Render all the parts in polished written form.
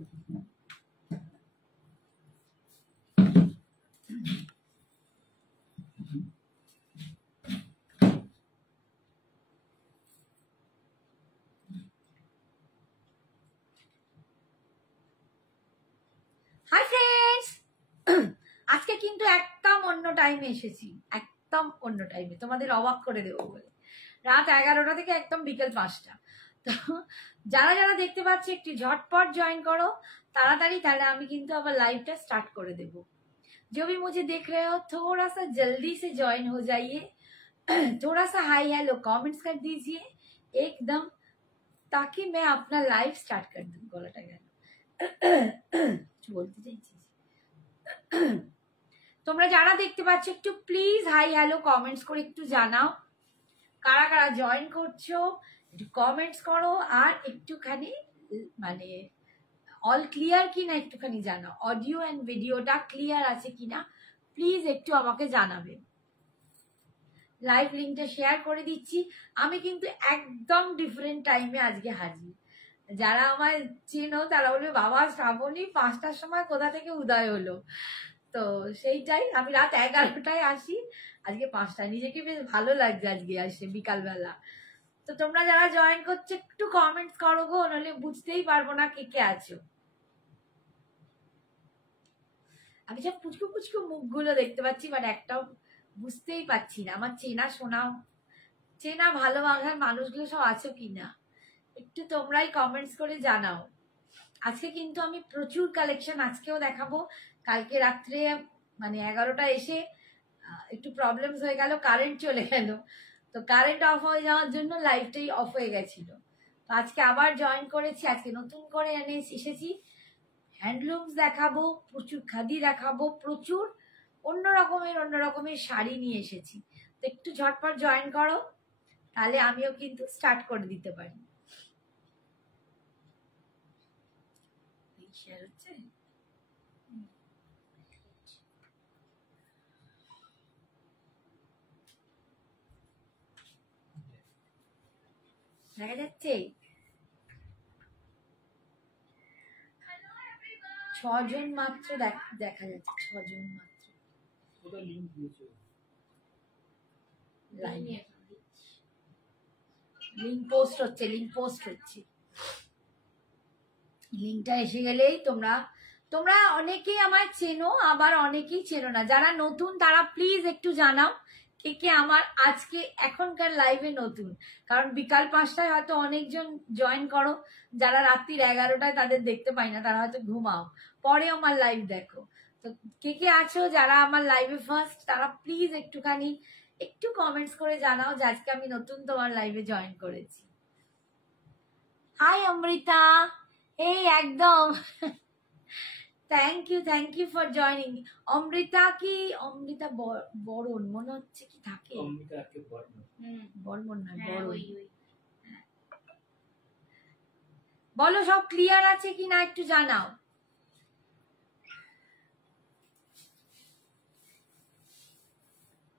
Hi friends, আজকে কিন্তু একদম অন্য টাইমে এসেছি, একদম অন্য টাইমে, তোমাদের অবাক করে দেবো বলে। রাত 11টা থেকে একদম বিকেল 5টা। তো যারা যারা দেখতে পাচ্ছি একটু ঝটপট জয়েন করো তাড়াতাড়ি, তাহলে আমি কিন্তু আবার লাইভটা स्टार्ट করে দেব। जो भी मुझे देख रहे हो थोड़ा सा जल्दी से ज्वाइन हो जाइए, थोड़ा सा हाई हेलो कमेंट्स कर दीजिए एकदम, ताकि मैं अपना लाइव स्टार्ट कर दूं। गलाटा गেল, বলতে চাইছি তোমরা যারা দেখতে পাচ্ছ একটু প্লিজ হাই হ্যালো কমেন্টস করে একটু জানাও কারা কারা জয়েন করছো, একটু কমেন্টস করো। আর একটুখানি মানে অল ক্লিয়ার কিনা একটুখানি জানাও, অডিও এন্ড ভিডিওটা ক্লিয়ার আছে কিনা প্লিজ একটু আমাকে জানাবে। লাইভ লিঙ্কটা শেয়ার করে দিচ্ছি। আমি কিন্তু একদম ডিফারেন্ট টাইমে আজকে হাজির। যারা আমায় চেনো তারা বলবে বাবা শ্রাবণী 5টার সময় কোথা থেকে উদয় হলো। তো সেইটাই, আমি রাত 11টায় আসি, আজকে 5টা। নিজেকে বেশ ভালো লাগছে আজকে আসে বিকালবেলা। তো তোমরা যারা জয়েন করছো একটু কমেন্টস করো গো, নাহলে বুঝতেই পারবো না কে কে আছো। আমি সব পুচকু পুচকু মুখগুলো দেখতে পাচ্ছি, বাট একটাও বুঝতেই পারছি না আমার চেনা ভালোবাসার মানুষগুলো সব আছো কিনা একটু তোমরাই কমেন্টস করে জানাও। আজকে কিন্তু আমি প্রচুর কালেকশন আজকেও দেখাবো। কালকে রাত্রে মানে 11টা এসে একটু প্রবলেমস হয়ে গেল, কারেন্ট চলে গেল। তো কারেন্ট অফ হয়ে যাওয়ার জন্য লাইভটাই অফ হয়ে গেছিল। তো আজকে আবার জয়েন করেছি, আজকে নতুন করে এসেছি। হ্যান্ডলুমস দেখাবো, প্রচুর খাদি দেখাবো, প্রচুর অন্য রকমের শাড়ি নিয়ে এসেছি। তো একটু ঝটপট জয়েন করো, তাহলে আমিও কিন্তু স্টার্ট করে দিতে পারি। শেয়ার হচ্ছে, দেখা যাচ্ছে 6 জন মাত্র দেখা যাচ্ছে, 6 জন মাত্র। লিঙ্ক পোস্ট হচ্ছে, লিঙ্কটা এসে গেলেই তোমরা অনেকেই আমায় চেনো, আবার অনেকেই চেনো না। যারা নতুন তারা প্লিজ একটু জানাও কে কে আমার আজকে এখনকার লাইভে নতুন। কারণ বিকাল 5টায় হয়তো অনেকজন জয়েন করো, যারা রাত্রির 11টায় তাদের দেখতে পাই না, তারা হয়তো ঘুমাও, পরে আমার লাইভ দেখো। তো কে কে আছো যারা আমার লাইভে ফার্স্ট, তারা প্লিজ একটু কমেন্টস করে জানাও যে আজকে আমি নতুন তোমার লাইভে জয়েন করেছি। হাই অমৃতা, এই একদম thank you for joining. Amrita বরণ মনে হচ্ছে কি থাকে, বর্মন না বরণ। বলো সব ক্লিয়ার আছে কিনা একটু জানাও।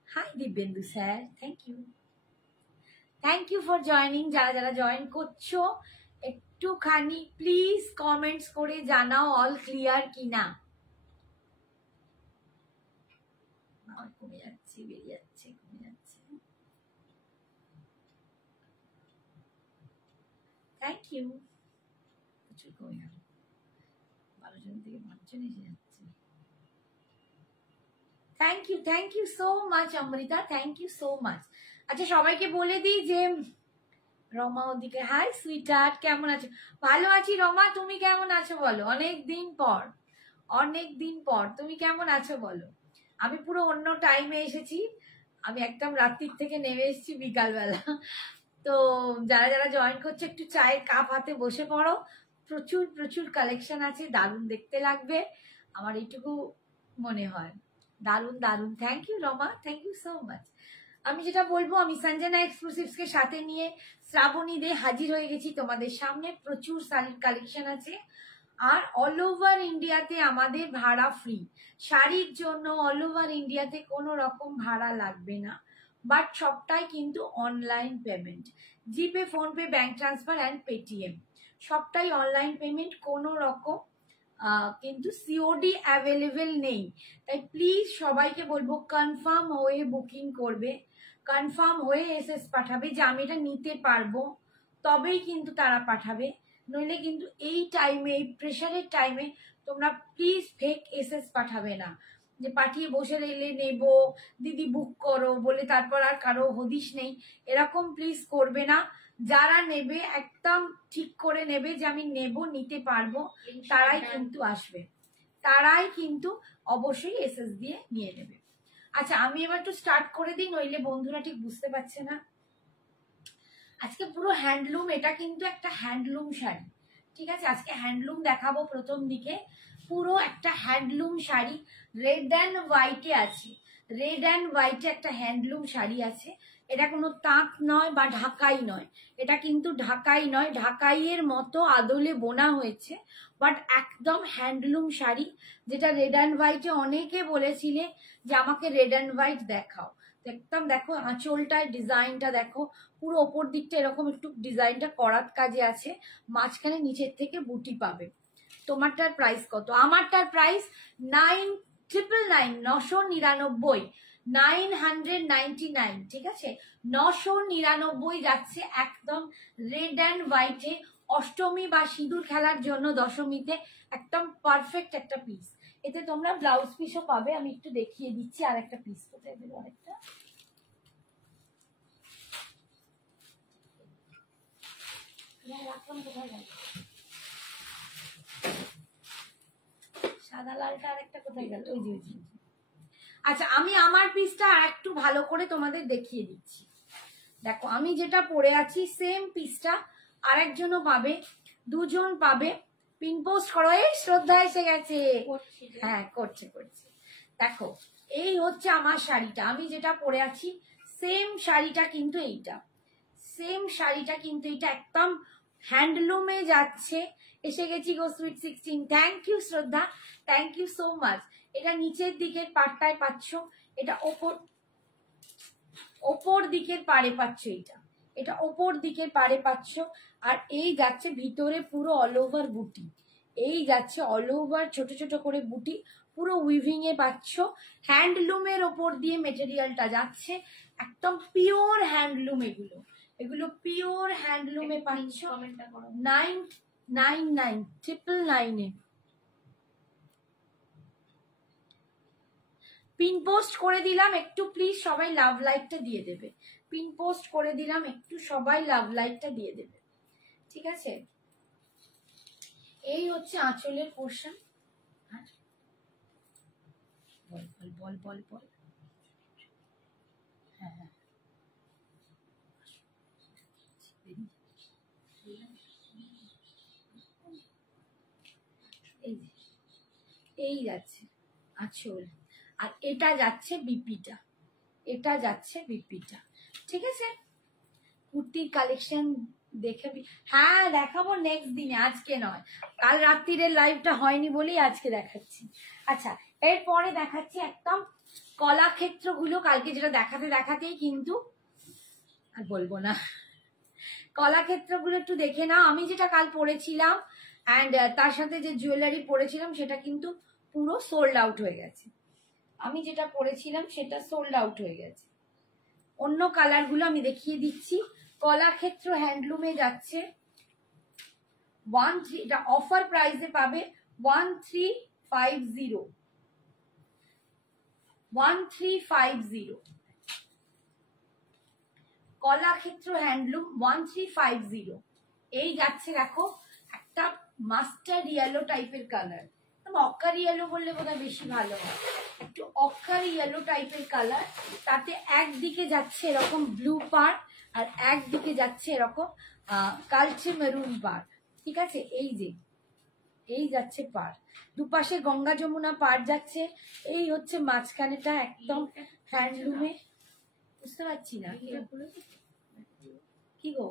Hi Dibyendu sir, thank you for joining. যারা যারা জয়েন করছো একটুখানি প্লিজ কমেন্টস করে জানাও অল ক্লিয়ার কিনা। কমে যাচ্ছে, বেরিয়ে যাচ্ছে, কমে যাচ্ছে। Thank you. প্রচুর কমে গেল, 12 জন থেকে 5 জন এসে যাচ্ছে। Thank you so much Amrita, thank you so much. আচ্ছা সবাইকে বলে দিই যে রমা ওদিকে, হাই সুইটহার্ট, কেমন আছো? ভালো আছি রমা, তুমি কেমন আছো বলো? অনেক দিন পর তুমি কেমন আছো বলো? আমি পুরো অন্য টাইমে এসেছি, আমি একদম রাত্রির থেকে নেমে এসেছি বিকালবেলা। তো যারা যারা জয়েন করছে একটু চায়ের কাপ হাতে বসে পড়ো, প্রচুর কালেকশন আছে, দারুণ দেখতে লাগবে আমার এইটুকু মনে হয়। দারুণ thank you Rama, thank you so much. আমি যেটা বলবো, আমি সঞ্জনা এক্সক্লুসিভস কে সাথে নিয়ে শ্রাবণী দে হাজির হয়ে গেছি তোমাদের সামনে। প্রচুর শাড়ির কালেকশন আছে, আর অল ওভার ইন্ডিয়াতে আমাদের ভাড়া ফ্রি। শাড়ির জন্য অল ওভার ইন্ডিয়াতে কোনো রকম ভাড়া লাগবে না, বাট সবটাই কিন্তু online payment. GPay, PhonePe, bank transfer and Paytm, সবটাই অনলাইন পেমেন্ট, কোনো রকম কিন্তু সিওডি অ্যাভেলেবেল নেই। তাই প্লিজ সবাইকে বলবো কনফার্ম হয়ে বুকিং করবে, কনফার্ম হয়ে এসএস পাঠাবে যে আমি এটা নিতে পারবো, তবেই কিন্তু তারা পাঠাবে। নইলে কিন্তু এই টাইমে, এই প্রেশারের টাইমে তোমরা প্লিজ ফেক এসএস পাঠাবে না, যে পাঠিয়ে বসে রইলে নেব দিদি বুক করো বলে তারপর আর কারো হদিশ নেই, এরকম প্লিজ করবে না। যারা নেবে একদম ঠিক করে নেবে যে আমি নেব, নিতে পারবো, তারাই কিন্তু আসবে, তারাই কিন্তু অবশ্যই এসএস দিয়ে নিয়ে নেবে। আচ্ছা আমি এবার একটু স্টার্ট করে দিই, নইলে বন্ধুরা ঠিক বুঝতে পারছে না। আজকে পুরো হ্যান্ডলুম, এটা কিন্তু একটা হ্যান্ডলুম শাড়ি, ঠিক আছে? আজকে হ্যান্ডলুম দেখাবো প্রথম দিকে, পুরো একটা হ্যান্ডলুম শাড়ি, রেড অ্যান্ড হোয়াইটে আছে, রেড অ্যান্ড হোয়াইটে একটা হ্যান্ডলুম শাড়ি আছে। এটা কোনো তাঁত নয় বা ঢাকাই নয়, এটা কিন্তু ঢাকাই নয়, ঢাকাইয়ের মতো আদলে বোনা হয়েছে, বাট একদম হ্যান্ডলুম শাড়ি, যেটা রেড অ্যান্ড হোয়াইটে অনেকে বলেছিলে যে আমাকে রেড অ্যান্ড হোয়াইট দেখাও। একদম দেখো আঁচলটায় ডিজাইনটা দেখো, পুরো ওপর দিকটা এরকম একটু ডিজাইনটা করাত কাজে আছে, মাঝখানে নিচের থেকে বুটি পাবে। তোমারটার প্রাইস কত? আমারটার প্রাইস 9,999, 999, 999, ঠিক আছে? 999 যাচ্ছে একদম রেড অ্যান্ড হোয়াইটে, অষ্টমী বা সিঁদুর খেলার জন্য দশমীতে একদম পারফেক্ট একটা পিস। এতে তোমরা ব্লাউজ পিসও পাবে, আমি একটু দেখিয়ে দিচ্ছি। আর একটা পিস কোথায় দেবো, আরেকটা রাখলাম কোথায় গেল, সাদা লালটা আর একটা কোথায় গেল, ওই যে। আচ্ছা আমি আমার পিসটা আর একটু ভালো করে তোমাদের দেখিয়ে দিচ্ছি। দেখো আমি যেটা পরে আছি সেম পিসটা আরেকজনও পাবে, দুজন পাবে। পিন পোস্ট করো, এই শ্রদ্ধা এসে গেছে, হ্যাঁ করছে করছে। দেখো এই হচ্ছে আমার শাড়িটা, আমি যেটা পরে আছি সেম শাড়িটা কিন্তু এইটা, সেম শাড়িটা কিন্তু এটা একদম হ্যান্ডলুমে যাচ্ছে। এসে গেছি গো সুইট 16, থ্যাংক ইউ শ্রদ্ধা, থ্যাংক ইউ সো মাচ। এটা নিচের দিকের পাটটায় পাচ্ছ, এটা ওপর দিকের পাড়ে পাচ্ছ, এটা ওপর দিকের পাড়ে পাচ্ছ। আর এই যাচ্ছে ভিতরে পুরো অল ওভার বুটি, এই যাচ্ছে অল ওভার ছোট ছোট করে বুটি, পুরো উইভিং এ পাচ্ছ। হ্যান্ডলুমের ওপর দিয়ে মেটেরিয়ালটা যাচ্ছে, একদম পিওর হ্যান্ডলুম, এগুলো পিওর হ্যান্ডলুমে পাচ্ছ। 999, 999 পিন পোস্ট করে দিলাম, একটু প্লিজ সবাই লাভ লাইকটা দিয়ে দেবে। পিন পোস্ট করে দিলাম, একটু সবাই লাভ লাইকটা দিয়ে দেবে, ঠিক আছে? এই হচ্ছে আঁচলের পোর্শন। বল বল বল বল বল, হ্যাঁ হ্যাঁ এই যাচ্ছে আঁচল, আর এটা যাচ্ছে বিপিটা, এটা যাচ্ছে বিপিটা, ঠিক আছে? কুর্তির কালেকশন দেখাবি? হ্যাঁ দেখাবো নেক্সট দিনে, আজকে নয়। কাল রাত্রিরের লাইভটা হয়নি বলেই আজকে দেখাচ্ছি। আচ্ছা এরপরে দেখাচ্ছি একদম কলাক্ষেত্রগুলো, কালকে যেটা দেখাতে দেখাতেই কিন্তু আর বলবো না। কলাক্ষেত্রগুলো একটু দেখে নাও। আমি যেটা কাল পরেছিলাম অ্যান্ড তার সাথে যে জুয়েলারি পরেছিলাম সেটা কিন্তু পুরো সোল্ড আউট হয়ে গেছে। আমি যেটা পরেছিলাম সেটা সোল্ড আউট হয়ে গেছে। অন্য কালারগুলো আমি দেখিয়ে দিচ্ছি। কলাক্ষেত্র হ্যান্ডলুমে যাচ্ছে 13, এটা অফার প্রাইসে পাবে 1350, 1350 কলাক্ষেত্র হ্যান্ডলুম 1350। এই যাচ্ছে দেখো একটা মাস্টার্ড ইয়েলো টাইপের কালার, অক্কার ইয়েলো বললে বোধহয় বেশি ভালো হয়, একটু অক্কার ইয়েলো টাইপের কালার, তাতে একদিকে যাচ্ছে এরকম ব্লু পার আর একদিকে যাচ্ছে এরকম কালচে মেরুন পার, ঠিক আছে? এই যে এই যাচ্ছে পার, দুপাশে গঙ্গা যমুনা পার যাচ্ছে। এই হচ্ছে মাঝখানেটা একদম হ্যান্ডলুমে, বুঝতে পারছি না কি গো,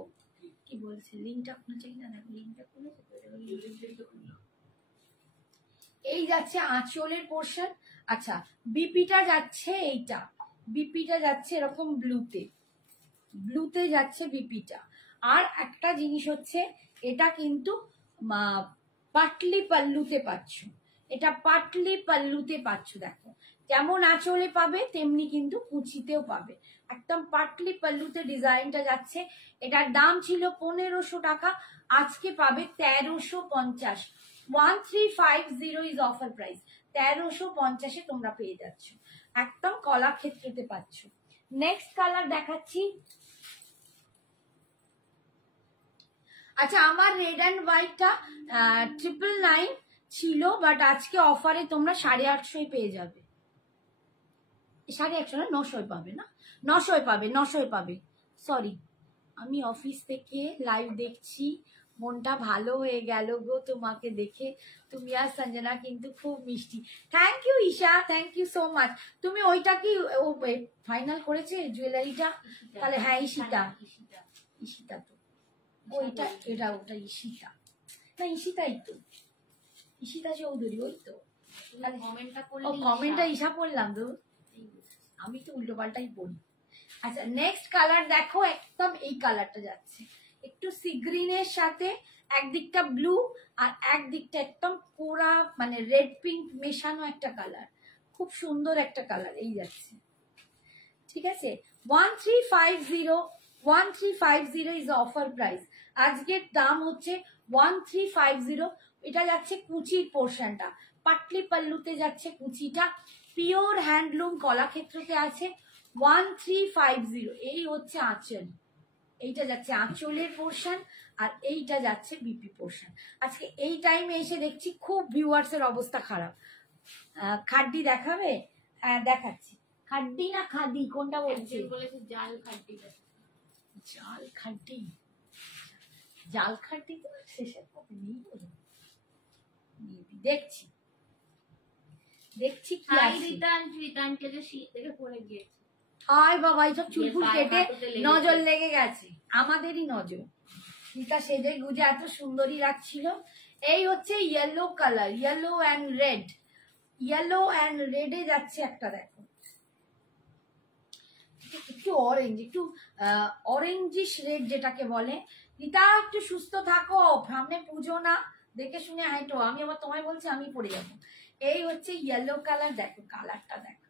কি বলছে? লিঙ্কটা খুলছে কিনা দেখো, লিঙ্কটা খুলেছে। এই যাচ্ছে আঁচলের পোর্শন। আচ্ছা বিপিটা যাচ্ছে, এইটা বিপিটা যাচ্ছে এরকম ব্লুতে, ব্লুতে যাচ্ছে বিপিটা। আর একটা জিনিস হচ্ছে এটা কিন্তু পাটলি পাল্লুতে পাচ্ছ, এটা পাটলি পাল্লুতে পাচ্ছ। দেখো যেমন আঁচলে পাবে তেমনি কিন্তু কুচিতেও পাবে, একদম পাটলি পাল্লুতে ডিজাইনটা যাচ্ছে। এটার দাম ছিল 1500 টাকা, আজকে পাবে 1350। 1350 ইজ অফার প্রাইস, 1350-এ তোমরা পেয়ে যাচ্ছ, একদম কলাক্ষেত্রতে পাচ্ছ। নেক্সট কালার দেখাচ্ছি। আচ্ছা আমার রেড অ্যান্ড হোয়াইটটা 999 ছিল, বাট আজকে অফারে তোমরা 850 পেয়ে যাবে। 850 না, 900 পাবে, না 900 পাবে, 900 পাবে। সরি, আমি অফিস থেকে লাইভ দেখছি, মনটা ভালো হয়ে গেল গো তোমাকে দেখে। তুমি আর সঞ্জনা কিন্তু খুব মিষ্টি। Thank you Isha, thank you so much. তুমি ওইটা কি ও ফাইনাল করেছে জুয়েলারিটা? তাহলে হ্যাঁ ঈশিতা, ঈশিতা তো ওইটা, এটা ওটা ঈশিতা না, ঈশিতাই তো, ঈশিতা চৌধুরী, ওই তো। কমেন্টটা ঈশা পড়লাম তো, আমি তো উল্টো পাল্টাই পড়ি। আচ্ছা নেক্সট কালার দেখো, একদম এই কালারটা যাচ্ছে একটু সি গ্রিনের সাথে, একদিকটা ব্লু আর একদিকটা একদম কোরা মানে রেড পিঙ্ক মেশানো একটা কালার, খুব সুন্দর একটা কালার এই যাচ্ছে। ঠিক আছে 1350, 1350 ইজ অফার প্রাইস, আজকের দাম হচ্ছে 1350। এটা যাচ্ছে কুচির পোর্শনটা, পাটলি পাল্লুতে যাচ্ছে কুচিটা, পিওর হ্যান্ডলুম কলাক্ষেত্রতে আছে। 1350 এই হচ্ছে আঁচল, এইটা যাচ্ছে আঁচলের পোর্শন আর এইটা যাচ্ছে বিপি পোর্শন। আজকে এই টাইমে এসে দেখছি খুব ভিউয়ার্স এর অবস্থা খারাপ। খাড্ডি দেখাবে? হ্যাঁ দেখাচ্ছি। খাড্ডি না খাদি কোনটা বলছি? জাল খাড্ডি, জাল খাড্ডি, জাল খাড্ডি তো শেষের কথা নেই বলে দেখছি, দেখছি কি আছে। রিটার্ন কে যে শীত থেকে পড়ে গিয়েছে। হায় বাবা, এইসব চুলফুল কেটে নজর লেগে গেছে, আমাদেরই নজর। রিতা সেজে গুজে এত সুন্দরী লাগছিল। এই হচ্ছে yellow colour, yellow and red, yellow and রেডে যাচ্ছে একটা, দেখো একটু অরেঞ্জ, একটু অরেঞ্জিশ রেড যেটাকে বলে। রিতা একটু সুস্থ থাকো, সামনে পুজো না, দেখে শুনে হাইটো, আমি আবার তোমায় বলছি আমি পড়ে যাবো। এই হচ্ছে ইয়েলো কালার, দেখো কালারটা দেখো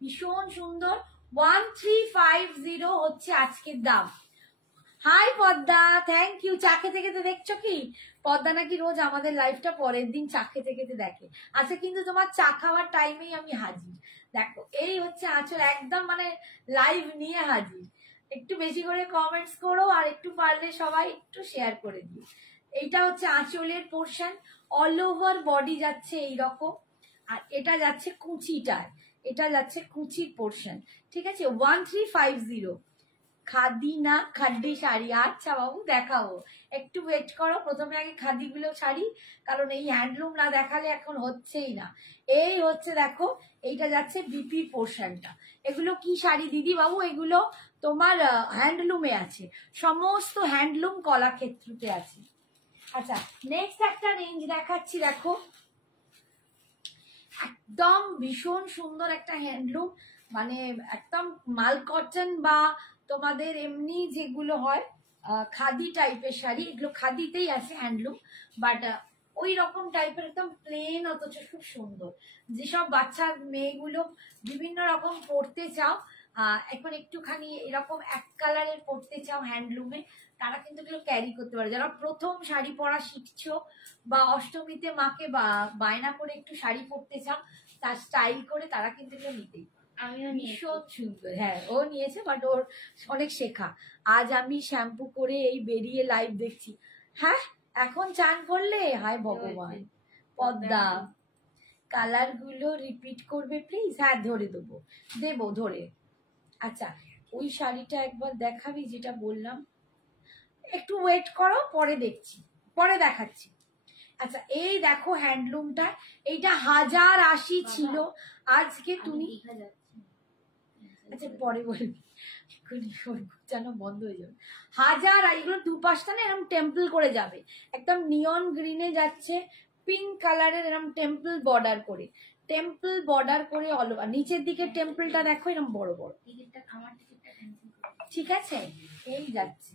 ভীষণ সুন্দর। 1350 হচ্ছে আজকের দাম। Hi Padma, thank you. চা খেতে খেতে দেখছো কি? পদ্মা নাকি রোজ আমাদের লাইফটা পরের দিন চা খেতে খেতে দেখে। আচ্ছা কিন্তু তোমার চা খাওয়ার টাইমেই আমি হাজির। দেখো এই হচ্ছে আঁচল, একদম মানে লাইভ নিয়ে হাজির। একটু বেশি করে কমেন্টস করো আর একটু পারলে সবাই একটু শেয়ার করে দিও। এইটা হচ্ছে আঁচলের পোর্শন, অল ওভার বডি যাচ্ছে এইরকম, আর এটা যাচ্ছে কুচিটায়, এটা যাচ্ছে কুচির পোর্শন। ঠিক আছে 1350। খাদি না খাড্ডি শাড়ি, আচ্ছা বাবু দেখাবো, একটু ওয়েট করো, প্রথমে আগে খাদিগুলো ছাড়ি, কারণ এই হ্যান্ডলুম না দেখালে এখন হচ্ছেই না। এই হচ্ছে দেখো, এইটা যাচ্ছে বিপি পোর্শনটা। এগুলো কি শাড়ি দিদি বাবু? এগুলো তোমার হ্যান্ডলুমে আছে, সমস্ত হ্যান্ডলুম কলাক্ষেত্রতে আছে। আচ্ছা নেক্সট একটা রেঞ্জ দেখাচ্ছি, দেখো একদম ভীষণ সুন্দর একটা হ্যান্ডলুম, মানে একদম মাল কটন বা তোমাদের এমনি যেগুলো হয় খাদি টাইপের শাড়ি, এগুলো খাদিতেই আছে হ্যান্ডলুম, বাট ওই রকম টাইপের একদম প্লেন অথচ খুব সুন্দর। যেসব বাচ্চা মেয়েগুলো বিভিন্ন রকম পরতে চাও, এখন একটুখানি এরকম এক কালারের পরতে চাও হ্যান্ডলুমে, তারা কিন্তু এগুলো ক্যারি করতে পারে। যারা প্রথম শাড়ি পরা শিখছো বা অষ্টমীতে মাকে বায়না করে একটু শাড়ি পরতে চাও, তার স্টাইল করে তারা কিন্তু এগুলো নিতেই। আমিও ভীষণ সুন্দর। হ্যাঁ ও নিয়েছে, বাট ওর অনেক শেখা। আজ আমি শ্যাম্পু করে এই বেরিয়ে লাইভ দেখছি। হ্যাঁ এখন চান করলে? হায় ভগবান। পদ্মা কালার গুলো রিপিট করবে প্লিজ? হ্যাঁ ধরে দেবো, দেবো ধরে। আচ্ছা ওই শাড়িটা একবার দেখাবি যেটা বললাম, একটু ওয়েট করো, পরে দেখছি, পরে দেখাচ্ছি। আচ্ছা এই দেখো হ্যান্ডলুমটা, এইটা 1080 ছিল, আজকে তুমি আচ্ছা পরে বলবি, যেন বন্ধ হয়ে যাবে। 1000, আর এগুলো দুপাশটা না এরকম টেম্পল করে যাবে, একদম নিয়ন গ্রিনে যাচ্ছে, পিঙ্ক কালারের এরকম টেম্পল বর্ডার করে, টেম্পল বর্ডার করে অল ওভার। নিচের দিকে টেম্পলটা দেখো এরকম বড় বড়। ঠিক আছে এই যাচ্ছে।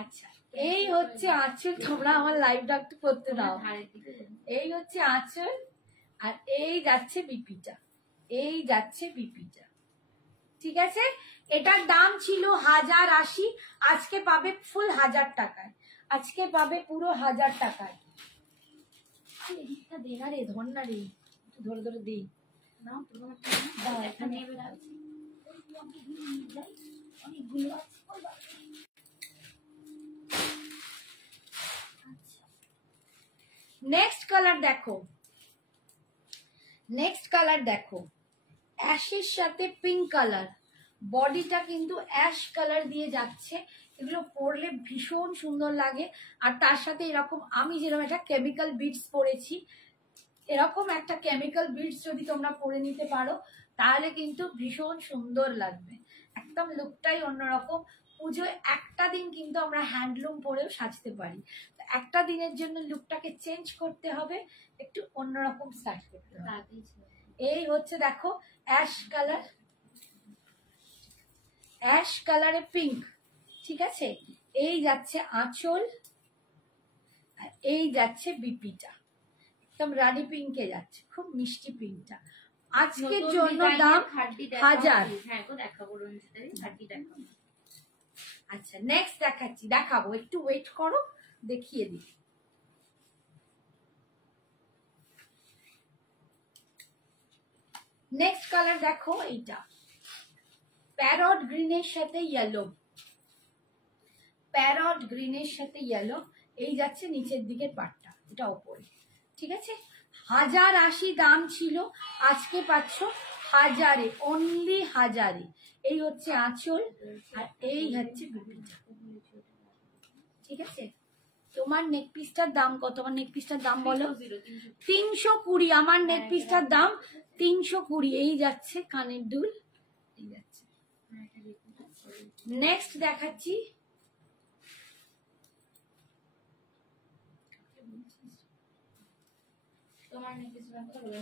আচ্ছা, এই হচ্ছে আঁচল। তোমরা আমার লাইভটা একটু করতে দাও। এই হচ্ছে আঁচল, আর এই যাচ্ছে বিপিটা, এই যাচ্ছে বিপিটা। ঠিক আছে, এটার দাম ছিল 1080, আজকে পাবে ফুল 1000 টাকায়, আজকে পাবে পুরো 1000 টাকায়। দে না রে, ধর না রে, ধরে ধরে দিই। নেক্সট কালার দেখো, নেক্সট কালার দেখো, অ্যাশের সাথে পিঙ্ক কালার, বডিটা কিন্তু অ্যাশ কালার দিয়ে যাচ্ছে। এগুলো পরলে ভীষণ সুন্দর লাগে। আর তার সাথে এরকম আমি যেরকম একটা কেমিক্যাল বিটস পরেছি, এরকম একটা কেমিক্যাল বিটস যদি তোমরা পরে নিতে পারো তাহলে কিন্তু ভীষণ সুন্দর লাগবে। একদম লুকটাই অন্যরকম। পুজোয় একটা দিন কিন্তু আমরা হ্যান্ডলুম পরেও সাজতে পারি। একটা দিনের জন্য লুকটাকে চেঞ্জ করতে হবে, একটু অন্যরকম স্টার্ট করতে হবে। এই হচ্ছে দেখো অ্যাশ কালার, অ্যাশ কালারে পিঙ্ক। ঠিক আছে, এই যাচ্ছে আঁচল, আর এই যাচ্ছে বিপিটা, একদম রানি পিঙ্কে যাচ্ছে, খুব মিষ্টি পিঙ্কটা। আজকের জন্য দাম 1000। আচ্ছা, নেক্সট দেখাচ্ছি, দেখাবো, একটু ওয়েট করো, দেখিয়ে দিই। নেক্সট কালার দেখো, এইটা প্যারট গ্রিনের সাথে ইয়েলো, প্যারট গ্রিনের সাথে ইয়েলো। এই যাচ্ছে নিচের দিকের পাটটা, এটা ওপরে। ঠিক আছে, 1080 দাম ছিল, আজকে পাচ্ছ 1000-এ, অনলি 1000-এ। এই হচ্ছে আঁচল, আর এই হচ্ছে বিপিটা। ঠিক আছে, তোমার নেক পিসটার দাম কত? আমার নেক পিসটার দাম বলো। 320। আমার নেক পিসটার দাম 320। এই যাচ্ছে কানের দুল, এই যাচ্ছে। নেক্সট দেখাচ্ছি,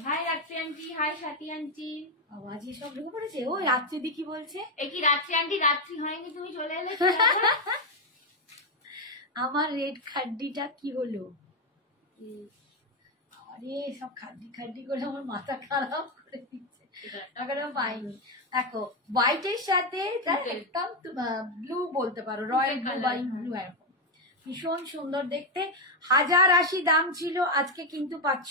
হাই রাত্রি আন্টি, হাই সাথী আন্টি। আওয়াজ এসব ঢুকে পড়েছে। ও রাত্রি দি কি বলছে? এ কি রাত্রি আন্টি? রাত্রি হয়নি, তুমি চলে এলে। আমার রেড খাড্ডিটা কি হলো? আরে সব খাড্ডি খাড্ডি করে আমার মাথা খারাপ করে দিচ্ছে, টাকাটা পাইনি। দেখো হোয়াইটের সাথে একদম ব্লু বলতে পারো, রয়্যাল ব্লু বা ব্লু, এরকম ভীষণ সুন্দর দেখতে। 1080 দাম ছিল, আজকে কিন্তু পাচ্ছ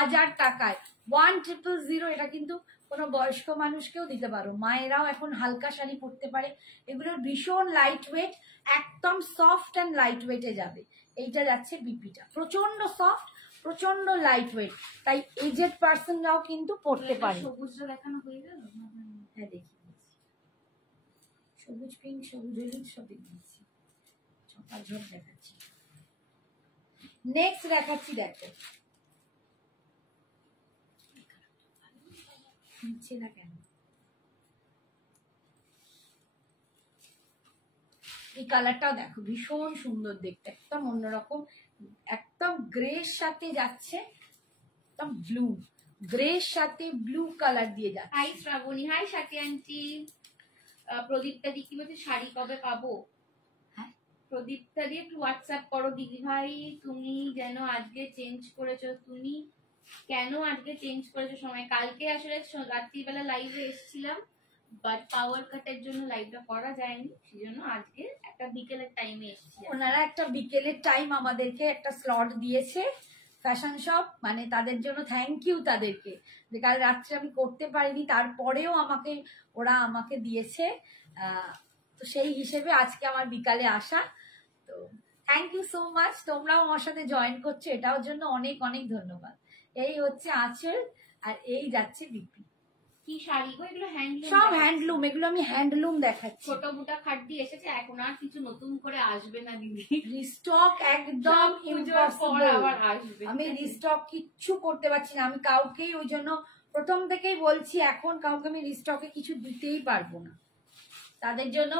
1000 টাকায়। 1000। এটা কিন্তু কোনো বয়স্ক মানুষকেও দিতে পারো, মায়েরাও এখন হালকা শাড়ি পরতে পারে। এগুলো ভীষণ লাইট ওয়েট, একদম সফট অ্যান্ড লাইট ওয়েটে যাবে। এইটা যাচ্ছে বিপিটা, প্রচন্ড সফট, প্রচন্ড লাইট ওয়েট, তাই এজেড পার্সনরাও কিন্তু পরতে পারে। সবুজটা দেখানো হয়ে গেল? হ্যাঁ, দেখি সবুজ, পিঙ্ক, সবুজ, হলুদ সব দিয়েছি, ঝোপ দেখাচ্ছি। নেক্সট দেখাচ্ছি, দেখো নিচ্ছে না কেন, এই কালারটাও দেখো ভীষণ সুন্দর দেখতে, একদম অন্যরকম, একদম গ্রের সাথে যাচ্ছে, একদম ব্লু, গ্রের সাথে ব্লু কালার দিয়ে যাচ্ছে। হাই শ্রাবণী, হাই সাথী আন্টি। প্রদীপটা দি কি বলছে, শাড়ি কবে পাবো? প্রদীপটা দিয়ে একটু হোয়াটসঅ্যাপ করো দিদি ভাই। তুমি যেন আজকে চেঞ্জ করেছো, তুমি কেন আজকে চেঞ্জ করেছো সময়? কালকে আসলে রাত্রিবেলা লাইভে এসেছিলাম, বাট পাওয়ার কাটের জন্য লাইভটা করা যায়নি, সেজন্য আজকে একটা বিকেলের টাইমে এসেছি। ওনারা একটা বিকেলের টাইম আমাদেরকে একটা স্লট দিয়েছে ফ্যাশন শপ, মানে তাদের জন্য থ্যাংক ইউ তাদেরকে, যে কাল রাত্রে আমি করতে পারিনি, তারপরেও ওরা আমাকে দিয়েছে। তো সেই হিসেবে আজকে আমার বিকালে আসা, তো থ্যাংক ইউ সো মাচ। তোমরাও আমার সাথে জয়েন করছো, এটার জন্য অনেক অনেক ধন্যবাদ। এই হচ্ছে আঁচল, আর এই যাচ্ছে বিপি। কি শাড়ি গো এগুলো? হ্যান্ডলুম, সব হ্যান্ডলুম, এগুলো আমি হ্যান্ডলুম দেখাচ্ছি। ছোট মোটা খাড্ডি এসেছে, এখন আর কিছু নতুন করে আসবে না দিদি, রিস্টক একদম ইম্পসিবল। আবার আসবে, আমি রিস্টক কিচ্ছু করতে পারছি না, আমি কাউকেই, ওই জন্য প্রথম থেকেই বলছি, এখন কাউকে আমি রিস্টকে কিছু দিতেই পারবো না। তাদের জন্য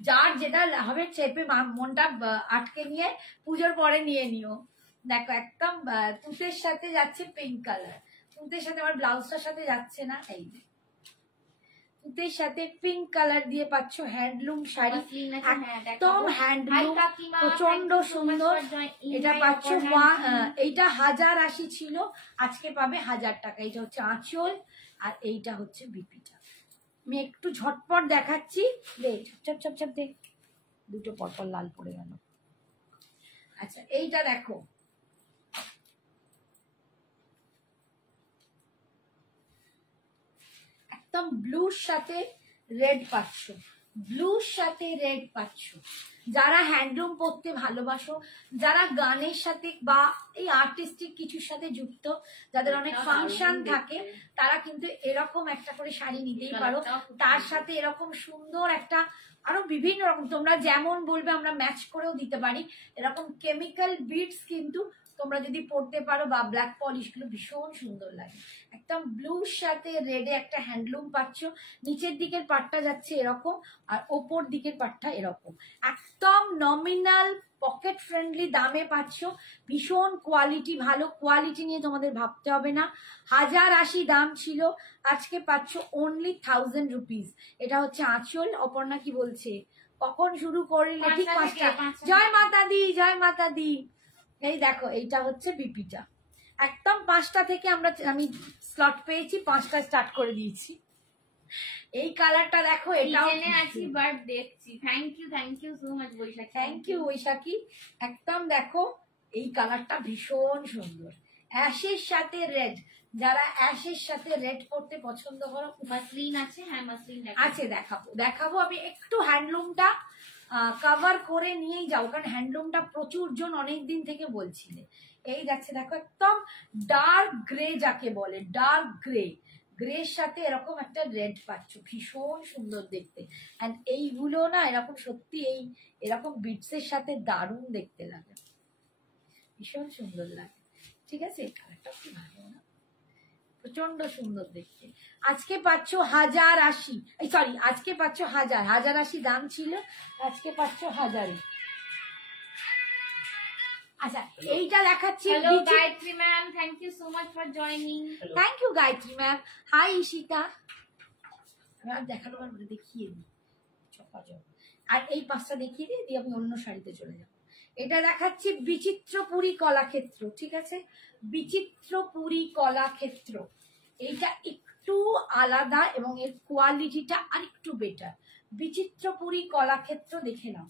যার যেটা হবে চেপে মনটা আটকে নিয়ে পুজোর পরে নিয়ে নিও। দেখো একদম তুতের সাথে যাচ্ছে পিঙ্ক কালার, তুতের সাথে আমার ব্লাউজটার সাথে যাচ্ছে না, এই তুতের সাথে পিঙ্ক কালার দিয়ে পাচ্ছ হ্যান্ডলুম শাড়ি, মাসলিন আছে, হ্যাঁ, একদম দেখাবো। হ্যান্ডলুম, Hi, কাকিমা, প্রচন্ড thank you so much সুন্দর। for joining এটা my পাচ্ছ opportunity. এইটা 1080 ছিল, আজকে পাবে 1000 টাকা। এটা হচ্ছে আঁচল আর এইটা হচ্ছে বিপিটা। আমি একটু ঝটপট দেখাচ্ছি, দে চপ চপ চপ দে, দুটো পরপর লাল পড়ে গেল। আচ্ছা এইটা দেখো, একদম ব্লুর সাথে রেড পাচ্ছ, ব্লুর সাথে রেড পাচ্ছ। যারা হ্যান্ডলুম পরতে ভালোবাসো, যারা গানের সাথে বা এই আর্টিস্টিক কিছুর সাথে যুক্ত, যাদের অনেক ফাংশন থাকে, তারা কিন্তু এরকম একটা করে শাড়ি নিতেই পারো। তার সাথে এরকম সুন্দর একটা আরো বিভিন্ন রকম, তোমরা যেমন বলবে আমরা ম্যাচ করেও দিতে পারি। এরকম কেমিক্যাল বিটস কিন্তু তোমরা যদি পরতে পারো, বা ব্ল্যাক পলিশ গুলো ভীষণ সুন্দর লাগে। একদম ব্লুর সাথে রেডে একটা হ্যান্ডলুম পাচ্ছ, নিচের দিকের পাটটা যাচ্ছে এরকম, আর ওপর দিকের পাটটা এরকম। একদম নমিনাল পকেট ফ্রেন্ডলি দামে পাচ্ছ, ভীষণ কোয়ালিটি, ভালো কোয়ালিটি নিয়ে তোমাদের ভাবতে হবে না। 1080 দাম ছিল, আজকে পাচ্ছ অনলি 1000 রুপিস। এটা হচ্ছে আঁচল। অপর্ণা কি বলছে, কখন শুরু করলে? ঠিক 5টা। জয় মাতা দি, জয় মাতা দি। এই দেখো, এইটা হচ্ছে বিপিটা। একদম 5টা থেকে আমি স্লট পেয়েছি, 5টা স্টার্ট করে দিয়েছি। এই কালারটা দেখো, এটাও আছি বাট দেখছি। Thank you so much Baishakhi, thank you Baishakhi. একদম দেখো, এই কালারটা ভীষণ সুন্দর, অ্যাশের সাথে রেড। যারা অ্যাশের সাথে রেড পরতে পছন্দ করো, মাসলিন আছে, হ্যাঁ মাসলিন আছে, দেখাবো। আমি একটু হ্যান্ডলুমটা কভার করে নিয়েই যাও, কারণ হ্যান্ডলুমটা প্রচুর জন অনেক দিন থেকে বলছিলে। এই যাচ্ছে দেখো, একদম ডার্ক গ্রে যাকে বলে, ডার্ক গ্রে, গ্রের সাথে এরকম একটা রেড পাচ্ছ, ভীষণ সুন্দর দেখতে। এন্ড এইগুলো না এরকম সত্যি এরকম বিটসের সাথে দারুণ দেখতে লাগে, ভীষণ সুন্দর লাগে। ঠিক আছে, এই কালারটা খুব ভালো না, প্রচন্ড সুন্দর দেখতে। আজকে পাচ্ছ 1080, সরি আজকে পাচ্ছ 1080 দাম ছিল, আজকে পাচ্ছ 1000। আচ্ছা এইটা দেখাচ্ছি। Hello Gayatri ma'am, thank you so much for joining. Thank you Gayatri ma'am. Hi Ishita. আর দেখানো দেখিয়ে দিই চপাচপ, আর এই 5টা দেখিয়ে দিয়ে আমি অন্য শাড়িতে চলে যাব। এটা দেখাচ্ছি বিচিত্রপুরী কলাক্ষেত্র। ঠিক আছে, বিচিত্রপুরী কলাক্ষেত্র, এইটা একটু আলাদা এবং এর কোয়ালিটিটা আরেকটু বেটার। বিচিত্রপুরী কলাক্ষেত্র দেখে নাও,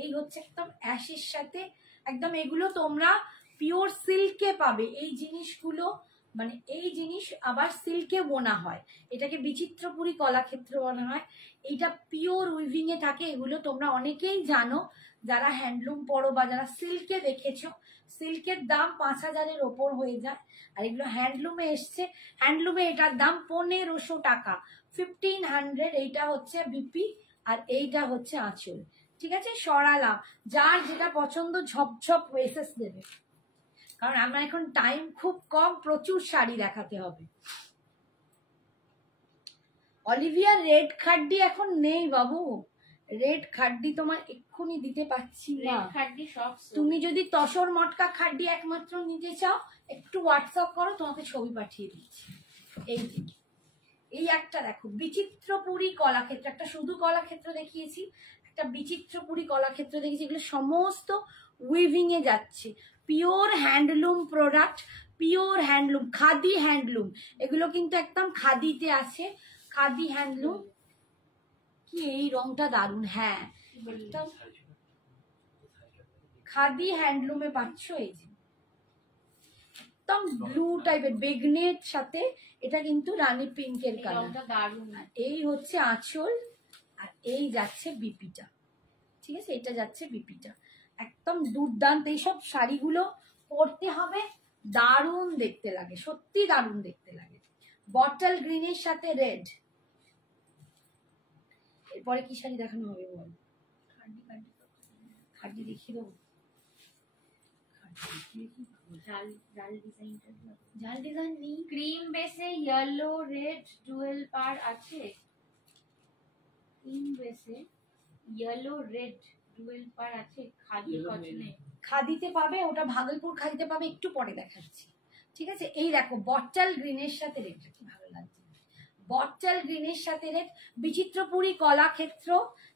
এই হচ্ছে একদম অ্যাশের সাথে একদম, এগুলো তোমরা পিওর সিল্কে পাবে এই জিনিসগুলো, মানে এই জিনিস আবার সিল্কে বোনা হয়, এটাকে বিচিত্রপুরী কলাক্ষেত্র বলা হয়। এইটা পিওর উইভিং এ থাকে। এগুলো তোমরা অনেকেই জানো, যারা হ্যান্ডলুম পড়ো বা যারা সিল্কে দেখেছো, সিল্কের দাম 5000-এর ওপর হয়ে যায়, আর এগুলো হ্যান্ডলুমে এসছে। হ্যান্ডলুমে এটার দাম 1500 টাকা, 1500। এইটা হচ্ছে বিপি আর এইটা হচ্ছে আঁচল। ঠিক আছে, সরালাম। যার যেটা পছন্দ ঝপঝপ ওয়েসেস দেবে, কারণ আমরা এখন টাইম খুব কম, প্রচুর শাড়ি দেখাতে হবে। অলিভিয়া রেড খাড্ডি এখন নেই বাবু, রেড খাড্ডি তোমার এক্ষুনি দিতে পারছি না। খাড্ডি সব, তুমি যদি তসর মটকা খাড্ডি একমাত্র নিতে চাও, একটু হোয়াটসঅ্যাপ করো, তোমাকে ছবি পাঠিয়ে দিচ্ছি। এই একটা দেখো, বিচিত্রপুরী কলাক্ষেত্র, একটা শুধু কলাক্ষেত্র দেখিয়েছি, একটা বিচিত্রপুরী কলাক্ষেত্র দেখেছি। এগুলো সমস্ত উইভিং এ যাচ্ছে, pure handloom product, pure handloom, khadi handloom. এগুলো কিন্তু একদম খাদিতে আছে, খাদি হ্যান্ডলুম। কি এই রংটা দারুণ, হ্যাঁ একদম খাদি হ্যান্ডলুমে পাচ্ছ। এই যে একদম ব্লু টাইপের বেগনের সাথে, এটা কিন্তু রানী পিঙ্কের কালার, দারুণ। এই হচ্ছে আঁচল, আর এই যাচ্ছে বিপিটা। ঠিক আছে, এটা যাচ্ছে বিপিটা, একদম দুর্দান্ত। এইসব শাড়িগুলো পরতে হবে, দারুণ দেখতে লাগে, সত্যি দারুণ দেখতে লাগে। বটল গ্রিনের সাথে রেড। এরপরে কি শাড়ি দেখানো হবে বল? খাড্ডি দেখিয়ে দেবো, জাল ডিজাইন নেই। ক্রিম বেসে ইয়েলো রেড ডুয়েল পার আছে, ক্রিম বেসে ইয়েলো রেড ডুয়েল পার আছে, খাদি কটনে। খাদিতে পাবে, ওটা ভাগলপুর খাদিতে পাবে, একটু পরে দেখাচ্ছি। ঠিক আছে, এই দেখো বটল গ্রিনের সাথে রেড, কি ভালো লাগছে। বটল গ্রিনের সাথে রেড, বিচিত্রপুরী কলাক্ষেত্র,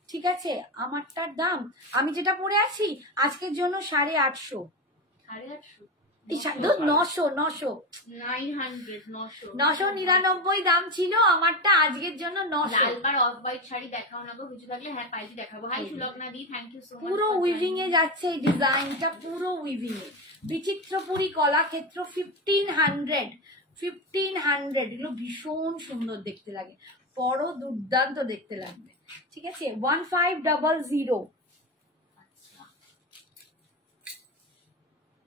ঠিক আছে। আমারটার দাম, আমি যেটা পরে আছি আজকের জন্য 850। 999 দাম ছিল আমারটা, আজকের জন্য 900। লালবার অফ হোয়াইট শাড়ি দেখাও না গো, কিছু থাকলে হ্যাঁ পাইজি দেখাবো। Hi Sulagna di, thank you so much. পুরো উইভিং এ যাচ্ছে এই ডিজাইনটা, পুরো উইভিং এ। বিচিত্রপুরী কলাক্ষেত্র 1500, এগুলো ভীষণ সুন্দর দেখতে লাগে, বড় দুর্দান্ত দেখতে লাগবে, ঠিক আছে। 1500।